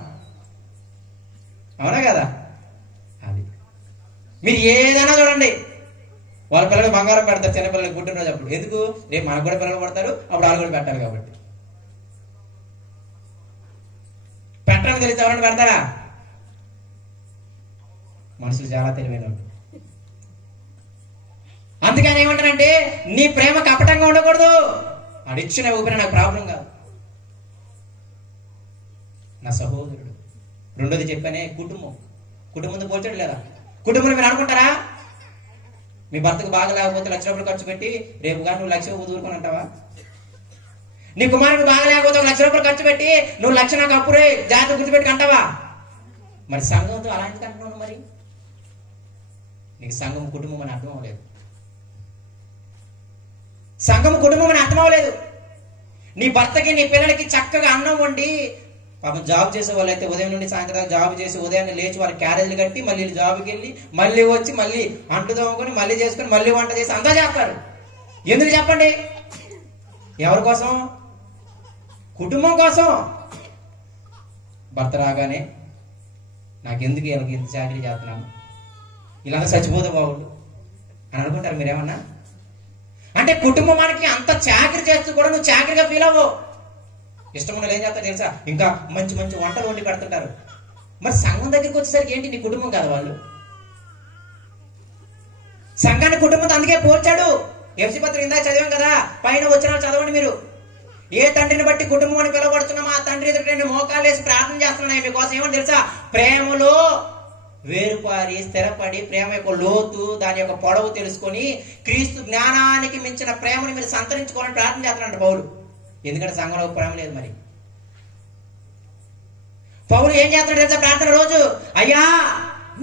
అవునా కదా? అది మీరు ఏదైనా చూడండి, వాళ్ళ పిల్లలు బంగారం పెడతారు చిన్నపిల్లలకి పుట్టినరోజు అప్పుడు. ఎందుకు? రేపు మనకు కూడా పిల్లలు పడతారు, అప్పుడు వాళ్ళు కూడా పెట్టాలి కాబట్టి. పెట్టడం తెలిసి ఎవరైనా పెడతారా? మనుషులు చాలా తెలివైన వాళ్ళు. అందుకని ఏమంటారంటే, నీ ప్రేమ కపటంగా ఉండకూడదు. అడిచ్చిన ఊపిన నాకు ప్రాబ్లం కాదు, నా సహోదరుడు. రెండోది చెప్పానే, కుటుంబంతో పోల్చడం లేదా? కుటుంబంలో మీరు అనుకుంటారా, మీ భర్తకు బాగా లేకపోతే 1,00,000 రూపాయలు ఖర్చు పెట్టి రేపు కానీ నువ్వు 1,00,000 దూరుకొని అంటావా? నీ కుమారుడు బాగా లేకపోతే 1,00,000 రూపాయలు ఖర్చు పెట్టి నువ్వు 1,00,000 నాకు అప్పుడే జాగ్రత్త గుర్తుపెట్టి అంటావా? మరి సంఘంతో అలా ఎందుకు అంటున్నావు? మరి నీకు సంఘం కుటుంబం అని అర్థం అవ్వలేదు. సంఘం కుటుంబం అని అర్థం అవ్వలేదు. నీ భర్తకి నీ పిల్లలకి చక్కగా అన్నం వండి, పాపం జాబ్ చేసే వాళ్ళు అయితే ఉదయం నుండి సాయంత్రం జాబ్ చేసి ఉదయాన్నే లేచి వాళ్ళ క్యారేజీలు కట్టి మళ్ళీ జాబ్కి వెళ్ళి మళ్ళీ వచ్చి మళ్ళీ అంటు తోముకొని మళ్ళీ చేసుకొని మళ్ళీ వంట చేసి అంతా చేస్తారు. ఎందుకు చెప్పండి? ఎవరి కోసం? కుటుంబం కోసం. భర్త రాగానే నాకెందుకు వీళ్ళకి ఇంత చాకరీ చేస్తున్నాను, ఇలాంతా చచ్చిపోతే బాగుండు అని అనుకుంటారు. మీరేమన్నా అంటే కుటుంబానికి అంత చాకరీ చేస్తూ కూడా నువ్వు చాకరీగా ఫీల్ అవ్వవు. ఇష్టం ఉండదు ఏం చేస్తారు తెలుసా? ఇంకా మంచి మంచి వంటలు వండి పెడుతుంటారు. మరి సంఘం దగ్గరికి వచ్చేసరికి ఏంటి? నీ కుటుంబం కదా వాళ్ళు. సంఘాన్ని కుటుంబంతో అందుకే పోల్చాడు. ఎఫ్సీ పత్రిక ఇందాక చదివాం కదా, పైన వచనాలు చదవండి మీరు. ఏ తండ్రిని బట్టి కుటుంబం అని పిలువబడుతున్నామో ఆ తండ్రి ఎదుట నేను మోకాలు వేసి ప్రార్థన చేస్తున్నాను మీకోసం. ఏమని తెలుసా? ప్రేమలో వేరుపారి స్థిరపడి ప్రేమ యొక్క లోతు దాని యొక్క పొడవు తెలుసుకొని క్రీస్తు జ్ఞానానికి మించిన ప్రేమని మీరు సంతరించుకోవాలని ప్రార్థన చేస్తున్నాడు పౌలు. ఎందుకంటే సంఘంలో ప్రేమ లేదు. మరి పౌలు ఏం చేస్తున్నాడు తెలుసా? ప్రార్థన రోజు, అయ్యా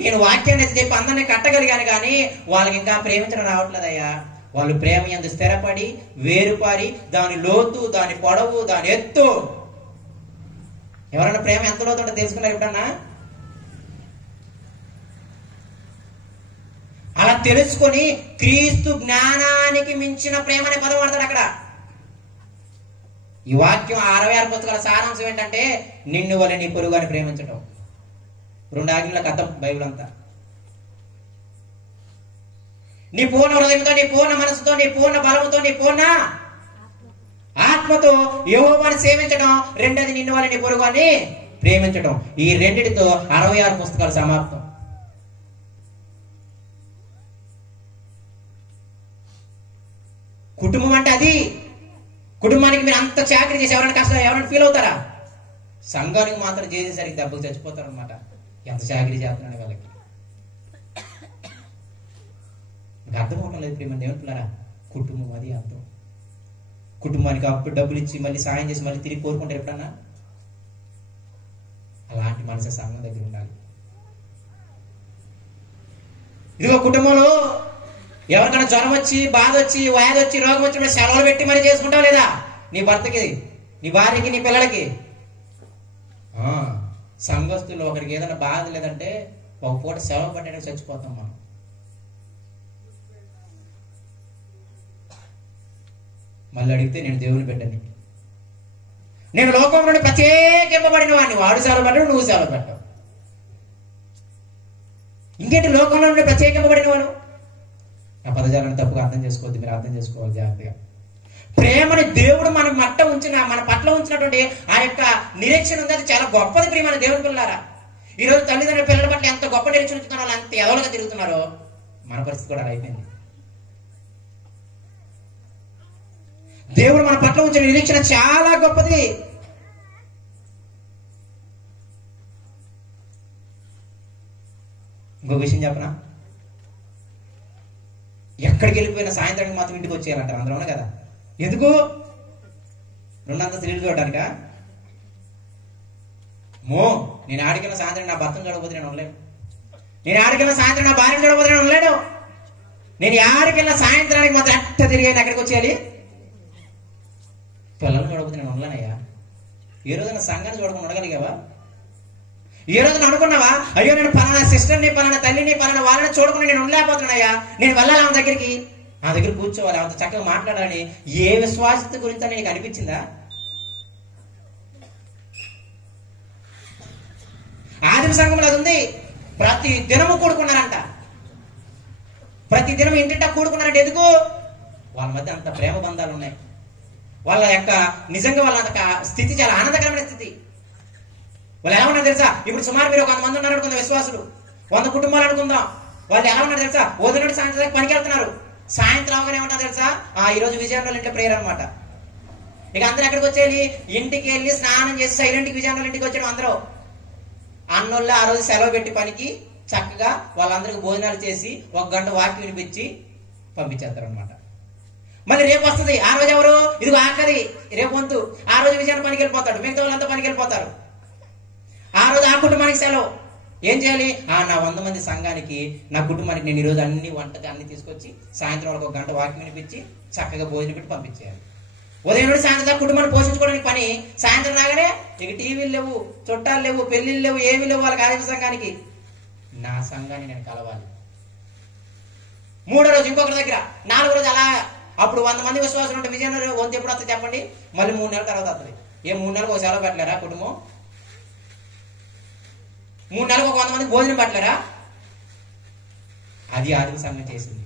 నేను వాక్యాన్ని చెప్పి అందరినీ కట్టగలిగాను కానీ వాళ్ళకి ఇంకా ప్రేమించడం రావట్లేదు అయ్యా. వాళ్ళు ప్రేమ యందు స్థిరపడి వేరుపారి దాని లోతు దాని పొడవు దాని ఎత్తు. ఎవరన్నా ప్రేమ ఎంత లోతు ఉంటుందో తెలుసుకున్నారు ఎప్పుడన్నా? అలా తెలుసుకొని క్రీస్తు జ్ఞానానికి మించిన ప్రేమ అనే పదం వాడతాడు అక్కడ. ఈ వాక్యం 66 పుస్తకాల సారాంశం ఏంటంటే నిన్ను వలె నీ పొరుగుని ప్రేమించడం. 2 ఆజ్ఞలకు అర్థం బైబిల్ అంతా. నీ పూర్ణ హృదయంతో, నీ పూర్ణ మనసుతో, నీ పూర్ణ బలముతో, నీ పూర్ణ ఆత్మతో యెహోవాను సేవించడం. రెండోది నిన్ను వలె నీ పొరుగుని ప్రేమించడం. ఈ రెండిటితో 66 పుస్తకాలు సమాప్తం. కుటుంబం అంటే అది. కుటుంబానికి మీరు అంత చాకరీ చేసి ఎవరైనా కష్టం ఎవరైనా ఫీల్ అవుతారా? సంఘానికి మాత్రం చేసేసరికి దెబ్బకు చచ్చిపోతారు అనమాట. ఎంత చాకరీ చేస్తున్నాడు వాళ్ళకి అర్థం అవటం లేదు. ప్రేమ దేవుడులారా, కుటుంబం అది అర్థం. కుటుంబానికి అప్పుడు డబ్బులు ఇచ్చి మళ్ళీ సాయం చేసి మళ్ళీ తిరిగి కోరుకుంటారు ఎప్పుడన్నా? అలాంటి మనసు సంఘం దగ్గర ఉండాలి. ఇదిగో కుటుంబంలో ఎవరికైనా జ్వరం వచ్చి బాధ వచ్చి వ్యాధి వచ్చి రోగం వచ్చిన సెలవులు పెట్టి మరి చేసుకుంటావు లేదా? నీ భర్తకి, నీ భార్యకి, నీ పిల్లలకి. సంఘస్థులు ఒకరికి ఏదైనా బాధ లేదంటే ఒక పూట సెలవు పట్టడానికి చచ్చిపోతాం మనం. మళ్ళీ అడిగితే నేను దేవుని బిడ్డని, నేను లోకం నుండి ప్రత్యేకింపబడిన వాడిని. వాడు సెలవు పెట్టడు, నువ్వు సెలవు పెట్టవు. ఇంకేంటి లోకంలో నుండి ప్రత్యేకింపబడిన వాడు? ఆ పదజాలను తప్పుగా అర్థం చేసుకోవద్దు, మీరు అర్థం చేసుకోవాలి జాగ్రత్తగా. ప్రేమని దేవుడు మన పట్ల ఉంచినటువంటి ఆ యొక్క నిరీక్షణ ఉంది, అది చాలా గొప్పది. ప్రేమ దేవుని పిల్లారా, ఈ రోజు తల్లిదండ్రుల పిల్లల పట్ల ఎంత గొప్ప నిరీక్షణ ఉంచుతున్నారో, అంత ఎదవలుగా తిరుగుతున్నారో, మన పరిస్థితి కూడా అలా అయిపోయింది. దేవుడు మన పట్ల ఉంచిన నిరీక్షణ చాలా గొప్పది. ఇంకొక విషయం చెప్పనా? ఎక్కడికి వెళ్ళిపోయినా సాయంత్రానికి మాత్రం ఇంటికి వచ్చేయాలంటారు అందరూ కదా. ఎందుకు? 2 అంతస్తులు ఇల్లు చూడడానిక? నేను ఆడికెళ్ళిన సాయంత్రం నా భర్తను చూడకపోతే నేను ఉండలేను. నేను ఆడికెళ్ళిన సాయంత్రం నా భార్యను చూడకపోతే నేను ఉండలేను. నేను ఆడికెళ్ళిన సాయంత్రానికి మాత్రం ఎట్ట తిరిగాను ఎక్కడికి వచ్చేయాలి? పిల్లలను చూడకపోతే నేను ఉండలేనయ్యా. ఏ రోజున సంఘాన్ని చూడకుండా ఉండగలిగావా? ఏ రోజున అనుకున్నావా, అయ్యో నేను పలానా సిస్టర్ని, పలానా తల్లిని, పలానా వాళ్ళని చూడకుండా నేను ఉండలేకపోతున్నాయ్యా, నేను వెళ్ళాలి ఆమె దగ్గరికి, ఆ దగ్గర కూర్చోవాలి, ఆమెతో చక్కగా మాట్లాడాలని ఏ విశ్వాసత గురించి నీకు అనిపించిందా? ఆదిమ సంఘంలో అది ఉంది. ప్రతి దినము కూడుకున్నారంట. ప్రతి దినం ఇంటింటా కూడుకున్నారంటే ఎందుకు? వాళ్ళ మధ్య అంత ప్రేమ బంధాలు ఉన్నాయి. వాళ్ళ యొక్క నిజంగా వాళ్ళ స్థితి చాలా ఆనందకరమైన స్థితి. వాళ్ళు ఎలా ఉన్నారు తెలుసా? ఇప్పుడు సుమారు మీరు 100 మంది ఉన్నారు అనుకుందాం, విశ్వాసులు 100 కుటుంబాలు అనుకుందాం. వాళ్ళు ఎలా ఉన్నారు తెలుసా? ఉదయం నుండి సాయంత్రం దాకా పనికి వెళ్తున్నారు. సాయంత్రం అవగానే ఏమంటారు తెలుసా? ఈ రోజు విజయనగరం ఇంట్లో ప్రేయర్ అనమాట. ఇక అందరూ ఎక్కడికి వచ్చేయాలి? ఇంటికి వెళ్ళి స్నానం చేసి సైలెంట్కి విజయనగరం ఇంటికి వచ్చాడు అందరూ. అన్నోళ్ళు ఆ రోజు సెలవు పెట్టి పనికి చక్కగా వాళ్ళందరికీ భోజనాలు చేసి 1 గంట వాక్యం వినిపించి పంపించేస్తారు అనమాట. మళ్ళీ రేపు వస్తుంది. ఆ రోజు ఎవరు? ఇదిగో ఆఖరి రేపు వంతు. ఆ రోజు విజయనగరం పనికి వెళ్ళిపోతాడు, మిగతా వాళ్ళంతా పనికి వెళ్ళిపోతారు. ఆ రోజు ఆ కుటుంబానికి సెలవు. ఏం చేయాలి? నా 100 మంది సంఘానికి, నా కుటుంబానికి నేను ఈరోజు అన్ని వంటకి అన్ని తీసుకొచ్చి సాయంత్రం వాళ్ళకి 1 గంట వాక్యం వినిపించి చక్కగా భోజనం పెట్టి పంపించేయాలి. ఉదయం నుండి సాయంత్రం దాకా కుటుంబాన్ని పోషించుకోవడానికి పని. సాయంత్రం రాగానే ఇక టీవీలు లేవు, చుట్టాలు లేవు, పెళ్లిళ్ళు లేవు, ఏమీ లేవు వాళ్ళకి. ఆదిమ సంఘానికి నా సంఘాన్ని నేను కలవాలి. 3వ రోజు ఇంకొకరి దగ్గర, 4వ రోజు అలా. అప్పుడు 100 మంది విశ్వాసం ఉంటే విజయనగరం వంతు ఎప్పుడు వస్తుంది చెప్పండి? మళ్ళీ 3 నెలల తర్వాత వస్తుంది. 3 నెలలకు ఒక సెలవు పెట్టలేరా కుటుంబం? 3 నెలలకు ఒక 100 మందికి భోజనం పెట్టలేరా? అది ఆదిమ సంఘం చేసింది.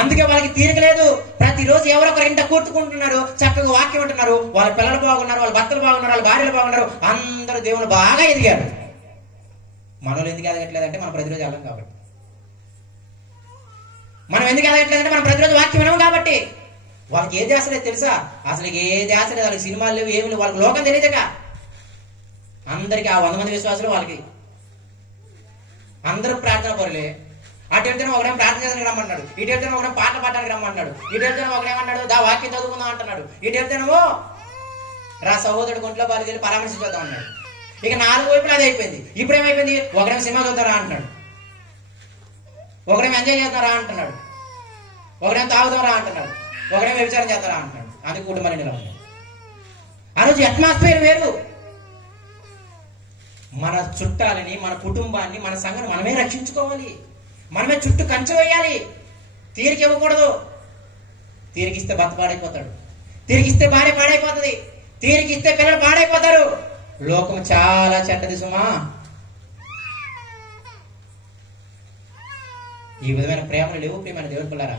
అందుకే వాళ్ళకి తీరిక లేదు. ప్రతిరోజు ఎవరొకరు ఇంట కూర్చుకుంటున్నారు, చక్కగా వాక్యం ఉంటున్నారు, వాళ్ళ పిల్లలు బాగున్నారు, వాళ్ళ భర్తలు బాగున్నారు, వాళ్ళ భార్యలు బాగున్నారు, అందరూ దేవుని బాగా ఎదిగారు. మనలో ఎందుకు ఎదగట్లేదంటే మనం ప్రతిరోజు వెళ్ళం కాబట్టి. మనం ఎందుకు ఎదగట్లేదంటే మనం ప్రతిరోజు వాక్యం వినము కాబట్టి. వాళ్ళకి ఏ ధ్యాస లేదు తెలుసా? అసలు ఏ ధ్యాస లేదు వాళ్ళకి. సినిమాలు లేవు, ఏమి లేవు, వాళ్ళకి లోకం తెలియదుగా. అందరికి ఆ 100 మంది విశ్వాసులు వాళ్ళకి అందరూ ప్రార్థన పరులే. అటు వెళ్తే ఒకడేమో ప్రార్థన చేయడానికి రమ్మన్నాడు, ఇటు వెళ్తేనే ఒకడేమో పాటలు పాడడానికి రమ్మన్నాడు, ఇటు వెళ్తేనే ఒకడేమన్నాడు దా వాక్యం చదువుకుందాం అంటున్నాడు, ఇటు వెళ్తేనేమో రా సహోదరుడు గుంట్లో బాగా వెళ్ళి పరామర్శించేద్దాం అన్నాడు. ఇక 4 వైపులు అది అయిపోయింది. ఇప్పుడు ఏమైపోయింది? ఒకడేమో సినిమా చూద్దారా అంటున్నాడు, ఒకడేమో ఎంజాయ్ చేద్దారా అంటున్నాడు, ఒకడేమో తాగుదాం రా అంటున్నాడు, ఒకడేమో వ్యభిచారం చేస్తారా అంటున్నాడు. అది కుటుంబాన్ని నిలబడి ఆ రోజు అట్మాస్ఫియర్ వేరు. మన చుట్టాలని, మన కుటుంబాన్ని, మన సంఘాన్ని మనమే రక్షించుకోవాలి. మనమే చుట్టూ కంచె వేయాలి. తీరిక ఇవ్వకూడదు. తీరికిస్తే భర్త పాడైపోతాడు, తీరికిస్తే భార్య పాడైపోతుంది, తీరికిస్తే పిల్లలు పాడైపోతారు. లోకం చాలా చెడ్డది సుమా. ఈ విధమైన ప్రేమలు లేవు ప్రియమైన దేవుని పిల్లారా.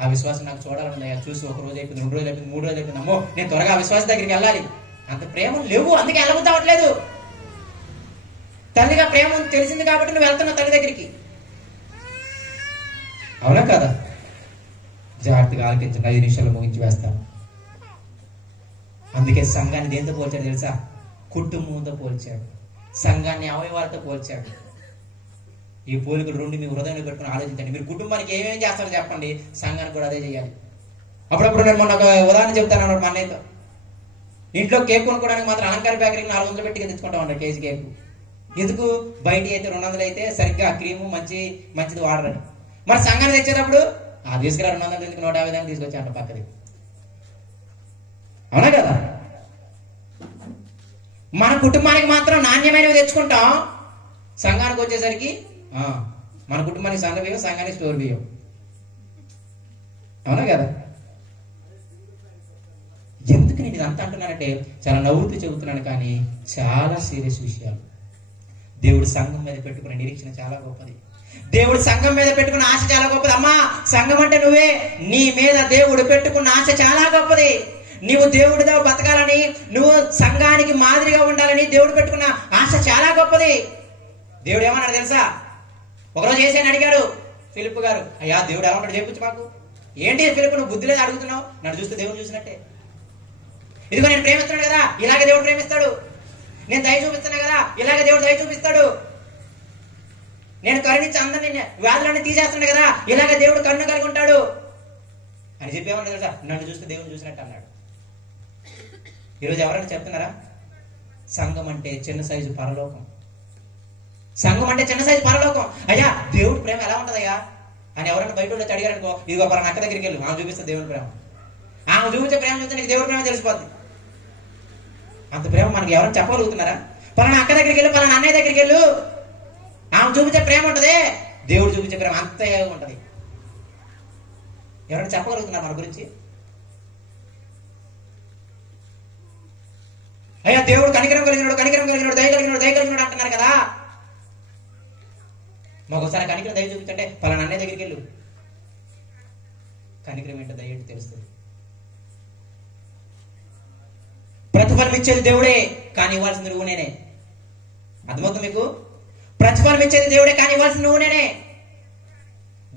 ఆ విశ్వాసం నాకు చూడాలన్నాయా, చూసి 1 రోజు అయిపోయింది, 2 రోజులు అయిపోయింది, 3 రోజులు అయిపోయింది, అమ్మో నేను త్వరగా ఆ విశ్వాసం దగ్గరికి వెళ్ళాలి. అంత ప్రేమలు లేవు, అందుకే వెళ్ళబుద్దవట్లేదు. తల్లిగా ప్రేమ తెలిసింది కాబట్టి నువ్వు వెళ్తున్నావు తల్లి దగ్గరికి. అవునా కదా? జాగ్రత్తగా ఆలకించండి, 5 నిమిషాలు ముగించి వేస్తాను. అందుకే సంఘాన్ని దేంతో పోల్చాడు తెలుసా? కుటుంబంతో పోల్చాడు. సంఘాన్ని అవయవాలతో పోల్చాడు. ఈ పోలికలు 2 మీ హృదయంలో పెట్టుకుని ఆలోచించండి. మీరు కుటుంబానికి ఏమేమి చేస్తారో చెప్పండి, సంఘానికి కూడా అదే చేయాలి. అప్పుడప్పుడు నేను మొన్న ఒక ఉదాహరణ చెప్తాను అన్నాడు మా అన్నయ్యతో. ఇంట్లో కేక్ కొనుక్కోవడానికి మాత్రం అలంకార బేకరీకి 400 పెట్టి తెచ్చుకుంటా ఉంటాడు కేజీ కేక్. ఎందుకు? బయట అయితే 200 అయితే సరిగ్గా ఆ క్రీము మంచిది వాడరని. మరి సంఘాన్ని తెచ్చేటప్పుడు ఆ తీసుకురా 200 ఎందుకు 150 దాన్ని తీసుకొచ్చి అంట పక్కది. అవునా కదా? మన కుటుంబానికి మాత్రం నాణ్యమైనవి తెచ్చుకుంటాం, సంఘానికి వచ్చేసరికి మన కుటుంబానికి సంఘ బియ్యం, సంఘానికి స్టోర్ బియ్యం. అవునా కదా? ఎందుకు నేను ఇదంతా అంటున్నానంటే చాలా నవ్వుతూ చెబుతున్నాను, కానీ చాలా సీరియస్ విషయాలు. దేవుడు సంఘం మీద పెట్టుకున్న నిరీక్షణ చాలా గొప్పది. దేవుడు సంఘం మీద పెట్టుకున్న ఆశ చాలా గొప్పది. అమ్మా, సంఘం అంటే నువ్వే. నీ మీద దేవుడు పెట్టుకున్న ఆశ చాలా గొప్పది. నీవు దేవుడితో బతకాలని, నువ్వు సంఘానికి మాదిరిగా ఉండాలని దేవుడు పెట్టుకున్న ఆశ చాలా గొప్పది. దేవుడు ఏమన్నాడు తెలుసా? ఒకరోజు ఏసైని అడిగాడు ఫిలిప్ గారు, అయ్యా దేవుడు ఏమన్నాడు చెప్పుచ్చు మాకు. ఏంటి ఫిలిప్ నువ్వు బుద్ధి లేదు అడుగుతున్నావు? నన్ను చూస్తే దేవుడు చూసినట్టే. ఇదిగో నేను ప్రేమిస్తున్నాడు కదా, ఇలాగే దేవుడు ప్రేమిస్తాడు. నేను దయ చూపిస్తున్నా కదా, ఇలాగే దేవుడు దయ చూపిస్తాడు. నేను కరుణించి అందరినీ వ్యాధులన్నీ తీసేస్తున్నాడు కదా, ఇలాగే దేవుడు కరుణ కలిగి ఉంటాడు అని చెప్పి ఏమన్నా తెలుసా? నన్ను చూస్తే దేవుడు చూసినట్టు అన్నాడు. ఈరోజు ఎవరైనా చెప్తున్నారా? సంఘం అంటే చిన్న సైజు పరలోకం. సంఘం అంటే చిన్న సైజు పరలోకం. అయ్యా దేవుడి ప్రేమ ఎలా ఉంటుందయ్యా అని ఎవరైనా బయట వచ్చి అడిగారనుకో, ఇదిగో పలానా అక్క దగ్గరికి వెళ్ళు, ఆమె చూపిస్తే దేవుడి ప్రేమ. ఆమె చూపించే ప్రేమ చూస్తే నీకు దేవుడి ప్రేమ తెలిసిపోద్ది. అంత ప్రేమ మనకి ఎవరైనా చెప్పగలుగుతున్నారా? పలానా అక్క దగ్గరికి వెళ్ళు, పలానా అన్నయ్య దగ్గరికి వెళ్ళు, ఆమె చూపించే ప్రేమ ఉంటుంది, దేవుడు చూపించే ప్రేమ అంతే ఉంటది. ఎవరైనా చెప్పగలుగుతున్నారు మన గురించి? అయ్యా దేవుడు కనికరం కలిగినాడు, కనికరం కలిగినాడు, దయ కలిగినాడు, దయ కలిగినాడు అంటున్నారు కదా. మాకు ఒకసారి కనికరం దయ చూపించంటే పలానా అన్నయ్య దగ్గరికి వెళ్ళు, కనికరం ఏంటో దయ ఏంటో తెలుస్తుంది. ప్రతిఫలం ఇచ్చేది దేవుడే, కానీ ఇవ్వాల్సింది నువ్వు నేనే. అర్థమవుతుంది మీకు? ప్రతిఫలం ఇచ్చేది దేవుడే, కానీ ఇవ్వాల్సింది నువ్వు నేనే.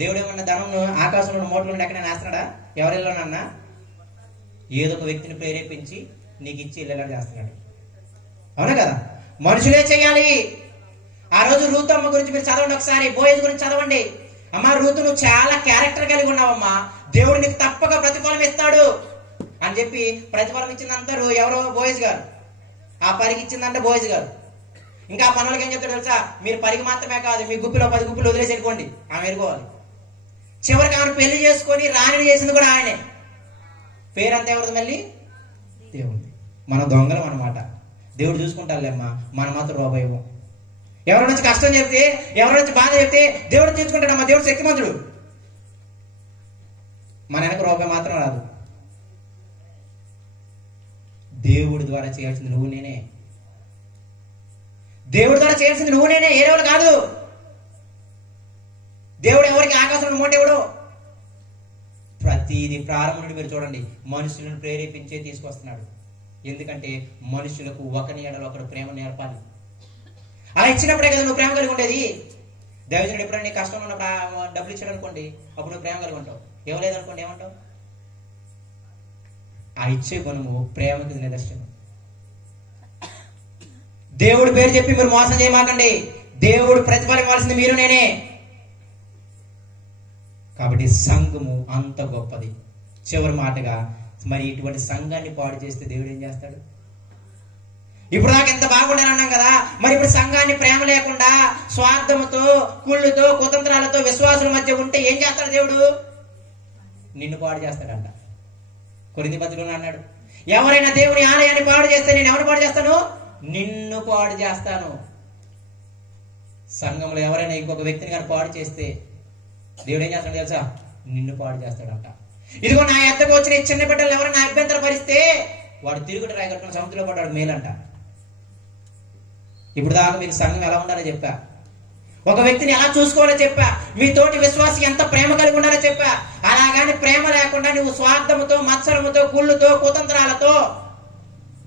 దేవుడు ఏమన్నా ధనం ఆకాశంలో మోటలో ఎక్కడైనా వేస్తున్నాడా? ఎవరిలోనన్నా ఏదో ఒక వ్యక్తిని ప్రేరేపించి నీకు ఇచ్చి ఇల్లు చేస్తున్నాడు. అవునా కదా? మనుషులే చేయాలి. ఆ రోజు రూతు అమ్మ గురించి మీరు చదవండి ఒకసారి, బోయజ్ గురించి చదవండి. అమ్మా రూతు, నువ్వు చాలా క్యారెక్టర్ కలిగి ఉన్నావమ్మా, దేవుడు నీకు తప్పక ప్రతిఫలం ఇస్తాడు అని చెప్పి ప్రతిఫలం ఇచ్చిందంతా ఎవరో బోయజ్ గారు. ఆ పరికి ఇచ్చిందంటే బోయజ్ గారు. ఇంకా ఆ పనులకి ఏం చెప్తాడు తెలుసా? మీరు పరికి మాత్రమే కాదు, మీ గుప్పిలో 10 గుప్పిలు వదిలేసి వెళ్ళిపోండి, ఆమె ఎరుకోవాలి. చివరికి ఆమెను పెళ్లి చేసుకొని రాణిని చేసింది కూడా ఆయనే. పేరంతా ఎవరిది? మళ్ళీ దేవుడిది. మన దొంగలం అన్నమాట. దేవుడు చూసుకుంటారులేమ్మా, మనం మాత్రం రూపాయి. ఎవరి నుంచి కష్టం చెప్తే, ఎవరి నుంచి బాధ చెప్తే దేవుడు తీర్చుకుంటాడమ్మా. దేవుడు శక్తిమంతుడు. మన వెనక రూపాయి మాత్రం రాదు. దేవుడి ద్వారా చేయాల్సింది నువ్వు నేనే. దేవుడి ద్వారా చేయాల్సింది నువ్వు నేనే, ఏ రోజు కాదు. దేవుడు ఎవరికి ఆకాశంలో మూట ఇవ్వడు. ప్రతిది ప్రారంభం నుండి మీరు చూడండి, మనుషులను ప్రేరేపించే తీసుకొస్తున్నాడు. ఎందుకంటే మనుషులకు ఒకని ఎడల ఒకడు ప్రేమ నేర్పాలి. అలా ఇచ్చినప్పుడే కదా నువ్వు ప్రేమ కలిగి ఉండేది. దైవజనుడు ఎప్పుడైనా నీ కష్టం ఉన్నప్పుడు డబ్బులు ఇచ్చాడు అనుకోండి, అప్పుడు నువ్వు ప్రేమ కలిగి ఉంటావు. ఇవ్వలేదనుకోండి ఏమంటావు? ఆ ఇచ్చే గుణము ప్రేమకి నిదర్శనం. దేవుడి పేరు చెప్పి మీరు మోసం చేయమాకండి. దేవుడు ప్రతిఫలం ఇవ్వాల్సింది మీరు నేనే. కాబట్టి సంఘము అంత గొప్పది. చివరి మాటగా, మరి ఇటువంటి సంఘాన్ని పాడు చేస్తే దేవుడు ఏం చేస్తాడు? ఇప్పుడు నాకు ఎంత బాగుండాలన్నాం కదా, మరి ఇప్పుడు సంఘాన్ని ప్రేమ లేకుండా స్వార్థముతో, కుళ్ళుతో, కుతంత్రాలతో విశ్వాసుల మధ్య ఉంటే ఏం చేస్తాడు దేవుడు? నిన్ను పాడు చేస్తాడంట. కొరింథీ పత్రికలో అన్నాడు, ఎవరైనా దేవుని ఆలయాన్ని పాడు చేస్తే నేను ఎవరు పాడు చేస్తాను? నిన్ను పాడు చేస్తాను. సంఘంలో ఎవరైనా ఇంకొక వ్యక్తిని కానీ పాడు చేస్తే దేవుడు ఏం చేస్తాడు తెలుసా? నిన్ను పాడు చేస్తాడంట. ఇదిగో నా ఎద్దకు వచ్చిన ఈ చిన్న బిడ్డలు ఎవరైనా అభ్యంతర పరిస్తే వాడు తిరుగుడు రాయగట్టుకుని సముద్రంలో పడ్డాడు మేలంట. ఇప్పుడు దాకా మీకు సంఘం ఎలా ఉండాలో చెప్పా, ఒక వ్యక్తిని ఎలా చూసుకోవాలో చెప్పా, మీ తోటి విశ్వాసి ఎంత ప్రేమ కలిగి ఉండాలో చెప్పా. అలాగాని ప్రేమ లేకుండా నువ్వు స్వార్థముతో, మత్సరముతో, కుళ్ళుతో, కుతంత్రాలతో,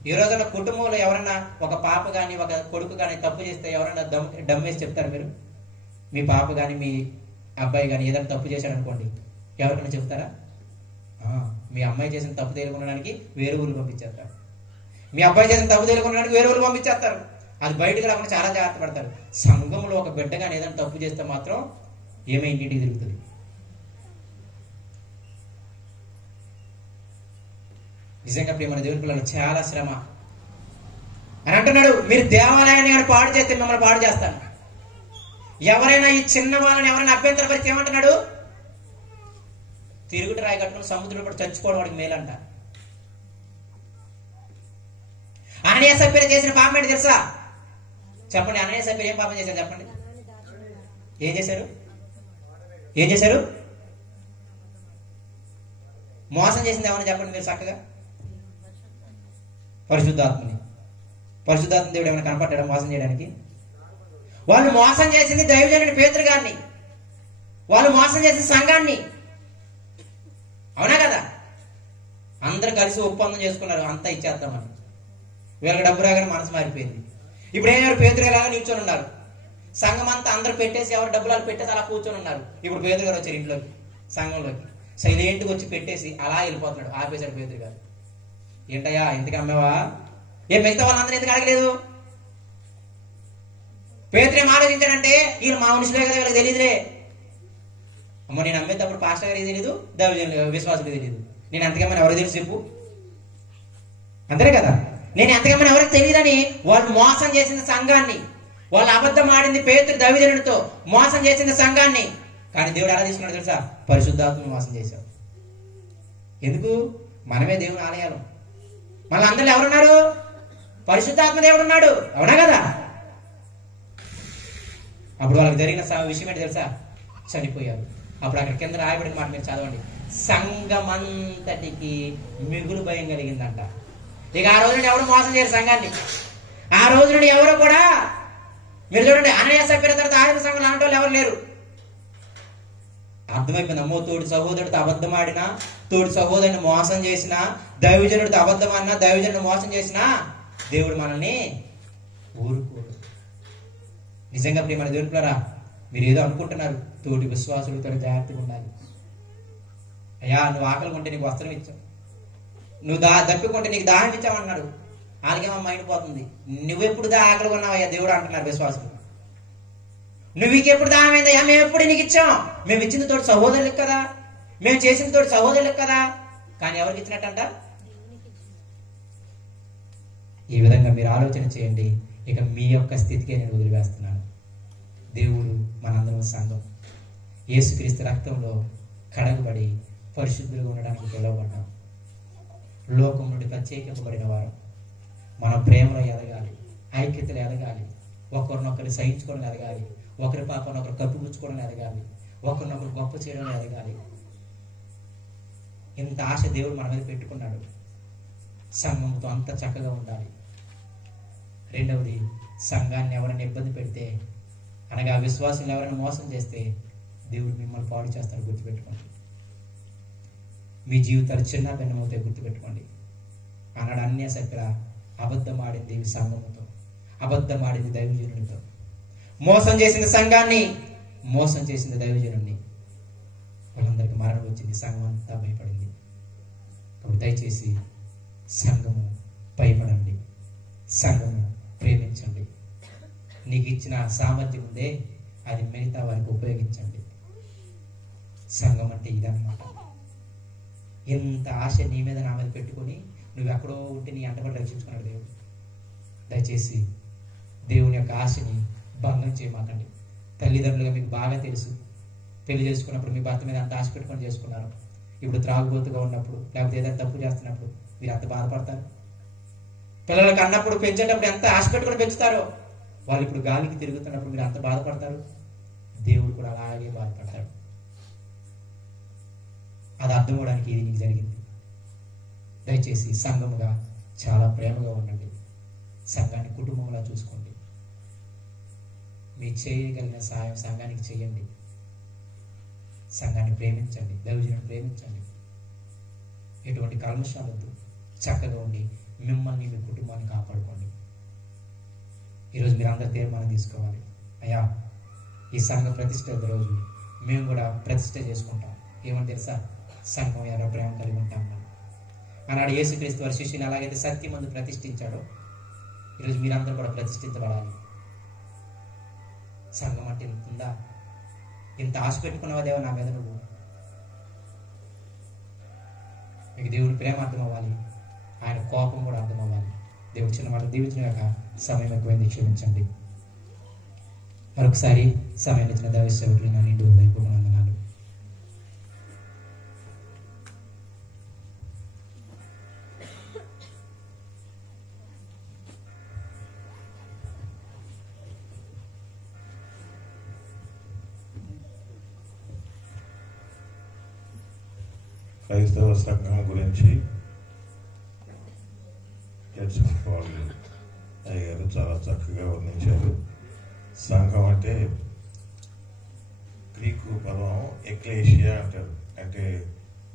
ఈ రోజున కుటుంబంలో ఎవరన్నా ఒక పాప కానీ ఒక కొడుకు కానీ తప్పు చేస్తే ఎవరన్నా డమ్మేసి చెప్తారు మీరు? మీ పాప కానీ మీ అబ్బాయి కానీ ఏదైనా తప్పు చేశాడు అనుకోండి, ఎవరికైనా చెప్తారా? మీ అమ్మాయి చేసిన తప్పు తేలుకొనడానికి వేరే ఊరు పంపించేస్తారు. మీ అబ్బాయి చేసిన తప్పు తేలుకొనడానికి వేరే ఊరు పంపించేస్తారు. అది బయటకు రాకుండా చాలా జాగ్రత్త పడతారు. సంఘంలో ఒక బిడ్డ కానీ ఏదైనా తప్పు చేస్తే మాత్రం ఏమై ఇంటికి తిరుగుతుంది. నిజంగా ప్రియమైన దేవుని పిల్లలు చాలా శ్రమ అని అంటున్నాడు. మీరు దేవాలయాన్ని కానీ పాడు చేస్తే మిమ్మల్ని పాడు చేస్తాను. ఎవరైనా ఈ చిన్న వాళ్ళని ఎవరైనా అభ్యంతర పరిస్థితి ఏమంటున్నాడు? తిరుగుడు రాయి కట్టుకుని సముద్రంలో పడి చచ్చుకోవడం వాడికి మేలంట. అననీయ సప్పీరా చేసిన పాపం ఏంటి తెలుసా? చెప్పండి. అననీయ సప్పీరా ఏం పాపం చేశారు చెప్పండి? ఏం చేశారు? ఏం చేశారు? మోసం చేసింది ఏమన్నా చెప్పండి మీరు చక్కగా? పరిశుద్ధాత్మని. పరిశుద్ధాత్మ దేవుడు ఏమైనా కనపడ్డాడా మోసం చేయడానికి? వాళ్ళు మోసం చేసింది దైవజనుడి పేతురు గారిని, వాళ్ళు మోసం చేసిన సంఘాన్ని. అవునా కదా? అందరూ కలిసి ఒప్పందం చేసుకున్నారు, అంతా ఇచ్చేద్దామని. వీళ్ళకి డబ్బు రాగానే మనసు మారిపోయింది. ఇప్పుడు ఏమైనా పేతురు గారు లాగా నిల్చొని ఉన్నారు. సంఘం అంతా అందరూ పెట్టేసి ఎవరు డబ్బులు పెట్టేసి అలా కూర్చొని ఉన్నారు. ఇప్పుడు పేతురు గారు వచ్చారు ఇంట్లోకి, సంఘంలోకి. సైలెంట్గా వచ్చి పెట్టేసి అలా వెళ్ళిపోతున్నాడు. ఆపేశాడు పేతురు గారు. ఏంటయ్యా ఇంతకు అమ్మావా? ఏం మిగతా వాళ్ళందరూ ఎందుకు అడగలేదు? పేతురు ఏం ఆలోచించాడంటే, ఈయన మా మనుషులే కదా, వీళ్ళకి తెలియదులే. అమ్మ నేను అమ్మేటప్పుడు పాస్టర్ గారికి తెలియదు, విశ్వాసులకు తెలియదు. నేను ఎంతకమ్మని ఎవరికి తెలుసు చెప్పు? అంతే కదా. నేను ఎంతకమ్మని ఎవరికి తెలియదని వాళ్ళు మోసం చేసిన సంఘాన్ని, వాళ్ళు అబద్ధం ఆడింది పేతురు దైవజనుడితో మోసం చేసిన సంఘాన్ని. కానీ దేవుడు ఎలా తీసుకున్నాడు తెలుసా? పరిశుద్ధాత్మను మోసం చేశావు. ఎందుకు? మనమే దేవుని ఆలయాలు. మన అందరిలో ఎవరున్నారు? పరిశుద్ధాత్మ దేవుడు ఉన్నాడు. అవునా కదా? అప్పుడు వాళ్ళకి జరిగిన విషయం ఏంటి తెలుసా? చనిపోయారు. అప్పుడు అక్కడ కింద రాయబడిన మాట మీరు చదవండి. సంఘమంతటికి మిగులు భయం కలిగిందంట. ఇక ఆ రోజు నుండి ఎవరు మోసం చేయరు సంఘాన్ని. ఆ రోజు నుండి ఎవరు కూడా, మీరు చూడండి, అననీయ సప్పీరా తర్వాత ఆయన సంఘం లాంటి వాళ్ళు ఎవరు లేరు. అర్థమైపోయింది. అమ్మో, తోటి సహోదరుడితో అబద్ధం ఆడినా, తోటి సహోదరుని మోసం చేసినా, దైవజనుడితో అబద్ధం ఆడినా, దైవజనుడిని మోసం చేసినా దేవుడు మనల్ని ఊరుకోడు. నిజంగా ప్రియమైన దేవుని పిల్లరా, మీరు ఏదో అనుకుంటున్నారు, తోటి విశ్వాసులతో జాగ్రత్తగా ఉండాలి. అయ్యా నువ్వు ఆకలి కొంటే నీకు వస్త్రం ఇచ్చావు, నువ్వు దప్పికొంటే నీకు దాహం ఇచ్చామన్నాడు. వాళ్ళకేమో మైండ్ పోతుంది, నువ్వెప్పుడు ఆకలి కొన్నావయ్యా దేవుడు అంటున్నారు విశ్వాసులు. నువ్వు ఎప్పుడు దాహమైందయ్యా? మేము ఎప్పుడు నీకు ఇచ్చాం? మేము ఇచ్చిన తోటి సహోదరులకు కదా, మేము చేసిన తోటి సహోదరులకు కదా. కానీ ఎవరికి ఇచ్చినట్టంట? ఈ విధంగా మీరు ఆలోచన చేయండి. ఇక మీ యొక్క స్థితికే నేను వదిలివేస్తున్నాను. దేవుడు మనందరం సంఘం యేసుక్రీస్తు రక్తంలో కడగబడి పరిశుద్ధులుగా ఉండడానికి పిలువబడ్డాం. లోకం నుండి ప్రత్యేకింపబడిన వారు. మన ప్రేమలో ఎదగాలి, ఐక్యతలు ఎదగాలి, ఒకరినొకరు సహించుకోవడం ఎదగాలి, ఒకరి పాపను ఒకరు కప్పిపుచ్చుకోవడం ఎదగాలి, ఒకరినొకరు గొప్ప చేయడం ఎదగాలి. ఇంత ఆశ దేవుడు మన మీద పెట్టుకున్నాడు. సంఘంతో అంత చక్కగా ఉండాలి. రెండవది, సంఘాన్ని ఎవరైనా ఇబ్బంది పెడితే, అనగా విశ్వాసులు ఎవరైనా మోసం చేస్తే దేవుడు మిమ్మల్ని పాడు చేస్తాడు. గుర్తుపెట్టుకోండి. మీ జీవితాలు చిన్న భిన్నమవుతాయి. గుర్తుపెట్టుకోండి. అన్నాడు అననీయ సప్పీరా అబద్ధం ఆడింది సంఘముతో, అబద్ధం ఆడింది దైవజనుడితో, మోసం చేసిన సంఘాన్ని మోసం చేసింది దైవజనుడిని. వాళ్ళందరికీ మరణం వచ్చింది. సంఘం అంతా భయపడింది. కాబట్టి దయచేసి సంఘము భయపడండి, సంఘము ప్రేమించండి. నీకు ఇచ్చిన సామర్థ్యం ఉందే, అది మిగతా వారికి ఉపయోగించండి. సంఘం అంటే ఇదన్నమాట. ఎంత ఆశ నీ మీద నా మీద పెట్టుకొని నువ్వు ఎక్కడో ఉంటే నీ అంటబడి రక్షించుకున్నాడు దేవుడు. దయచేసి దేవుని యొక్క ఆశని భంగం చేయమాకండి. తల్లిదండ్రులుగా మీకు బాగా తెలుసు, పెళ్లి చేసుకున్నప్పుడు మీ భర్త మీద అంత ఆశ పెట్టుకొని చేసుకున్నారు. ఇప్పుడు త్రాగుబోతుగా ఉన్నప్పుడు లేకపోతే ఏదైనా తప్పు చేస్తున్నప్పుడు మీరు అంత బాధపడతారు. పిల్లలకు అన్నప్పుడు పెంచేటప్పుడు ఎంత ఆశ పెట్టుకొని పెంచుతారో, వాళ్ళు ఇప్పుడు గాలికి తిరుగుతున్నప్పుడు మీరు అంత బాధపడతారు. దేవుడు కూడా అలాగే బాధపడతాడు. అది అర్థం అవడానికి ఇది నీకు జరిగింది. దయచేసి సంఘముగా చాలా ప్రేమగా ఉండండి. సంఘాన్ని కుటుంబంలా చూసుకోండి. మీరు చేయగలిగిన సహాయం సంఘానికి చేయండి. సంఘాన్ని ప్రేమించండి, దైవజనుని ప్రేమించండి. ఎటువంటి కల్మషాలొద్దు. చక్కగా ఉండి మిమ్మల్ని మీ కుటుంబాన్ని కాపాడుకోండి. ఈరోజు మీరు అందరూ తీర్మానం తీసుకోవాలి. అయ్యా, ఈ సంఘ ప్రతిష్ట రోజు మేము కూడా ప్రతిష్ట చేసుకుంటాం. ఏమని తెలుసా? సంఘం ఎవరో ప్రేమ కలిగి ఉంటాం. ఆనాడు యేసుక్రీస్తు వారి శిష్యుని అలాగైతే సత్యమందు ప్రతిష్ఠించాడో, ఈరోజు మీరందరూ కూడా ప్రతిష్ఠించబడాలి. సంఘం అంటే ఉందా? ఇంత ఆశ పెట్టుకున్నావా దేవా నా మీద నువ్వు? మీకు దేవుడి ప్రేమ అర్థం అవ్వాలి, ఆయన కోపం కూడా అర్థం అవ్వాలి. దేవుడు చిన్న మాట దీవించిన యొక్క సమయం ఎక్కువైంది, క్షమించండి. మరొకసారి సమయం ఇచ్చిన దైవ సేవకులు నా నిండు హృదయపూర్వకంగా క్రైస్తవ సంఘం గురించి అయ్యారు చాలా చక్కగా వర్ణించారు. సంఘం అంటే గ్రీకు పదం ఎక్లేషియా అంటారు. అంటే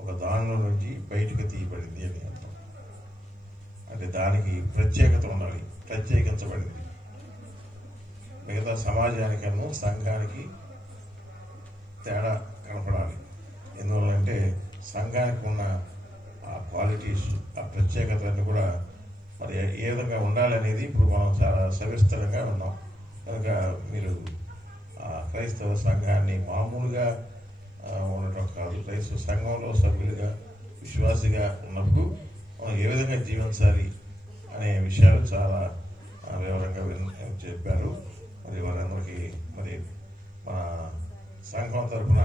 ఒక దానిలో నుంచి బయటకు తీయబడింది అని అర్థం. అంటే దానికి ప్రత్యేకత ఉండాలి, ప్రత్యేకించబడింది. మిగతా సమాజానికన్నా సంఘానికి తేడా కనపడాలి. ఎందువల్లంటే సంఘానికి ఉన్న ఆ క్వాలిటీస్, ఆ ప్రత్యేకతలన్నీ కూడా మరి ఏ విధంగా ఉండాలనేది ఇప్పుడు మనం చాలా సవిస్తరంగా ఉన్నాం. కనుక మీరు క్రైస్తవ సంఘాన్ని మామూలుగా ఉండటం కాదు, క్రైస్తవ సంఘంలో సభ్యులుగా విశ్వాసిగా ఉన్నప్పుడు మనం ఏ విధంగా జీవించాలి అనే విషయాలు చాలా వివరంగా చెప్పారు. మరి వారందరికీ మరి మన సంఘం తరఫున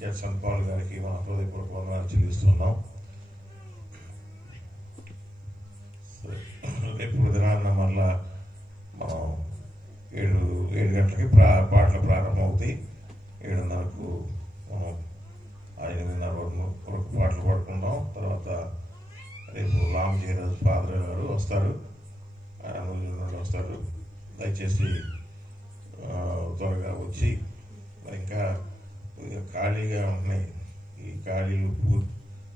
జడ్సన్ పాల్ గారికి మన హృదయపూర్వక వందనాలు చెల్లిస్తున్నాం. రేపు దినాన్న మళ్ళా మనం 7 గంటలకి పాటలు ప్రారంభమవుతాయి. 7:30కు మనం 8:30 వరకు పాటలు పాడుకుందాం. తర్వాత రేపు రామ్ జయరాజ్ ఫాదర్ గారు వస్తారు, ఆయన వస్తారు. దయచేసి త్వరగా వచ్చి ఇంకా ఖాళీగా ఉంటున్నాయి, ఈ ఖాళీలు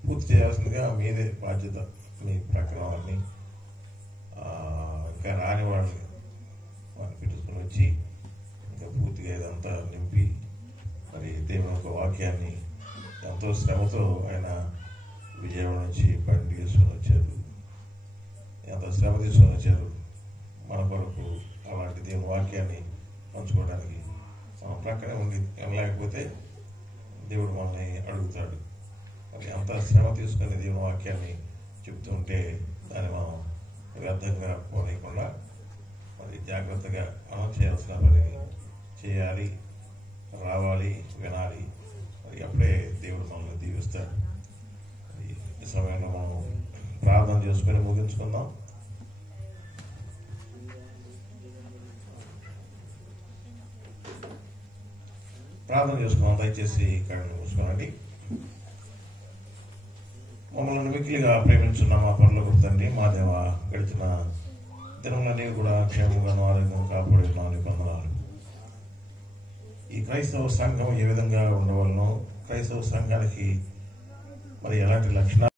పూర్తి చేయాల్సిందిగా మీదే బాధ్యత. మీ ప్రకారం అన్ని ఇంకా రాని వాళ్ళని పిలుచుకుని వచ్చి ఇంకా పూర్తిగా ఇదంతా నింపి మరి దేవుని ఒక వాక్యాన్ని ఎంతో శ్రమతో ఆయన విజయవాడ నుంచి బండి తీసుకొని వచ్చారు, ఎంత శ్రమ తీసుకొని వచ్చారు మన కొరకు. అలాంటి దేవుని వాక్యాన్ని పంచుకోవడానికి మనం ప్రక్కనే ఉండి లేకపోతే దేవుడు మనల్ని అడుగుతాడు. మరి అంత శ్రమ తీసుకుని దేవుని వాక్యాన్ని చెప్తుంటే దాన్ని మనం వ్యర్థంగా పోనీయకుండా మరి జాగ్రత్తగా మనం చేయాల్సిన పనిని చేయాలి, రావాలి, వినాలి. మరి అప్పుడే దేవుడు మనల్ని దీవిస్తాడు. ఈ సమయంలో మనం ప్రార్థన చేసుకుని ముగించుకుందాం. ప్రార్థన చేసుకున్నాం. దయచేసి కళ్ళు మూసుకోనండి. మమ్మల్ని మిక్కిలిగా ప్రేమించున్న మా పరలోకపు తండ్రి, మా దేవ, గడిచిన దినములన్నీ కూడా క్షేమంగాను ఆరోగ్యం కాపాడుతున్నాను వందనాలు. ఈ క్రైస్తవ సంఘం ఏ విధంగా ఉండవలనో, క్రైస్తవ సంఘానికి మరి ఎలాంటి లక్షణాలు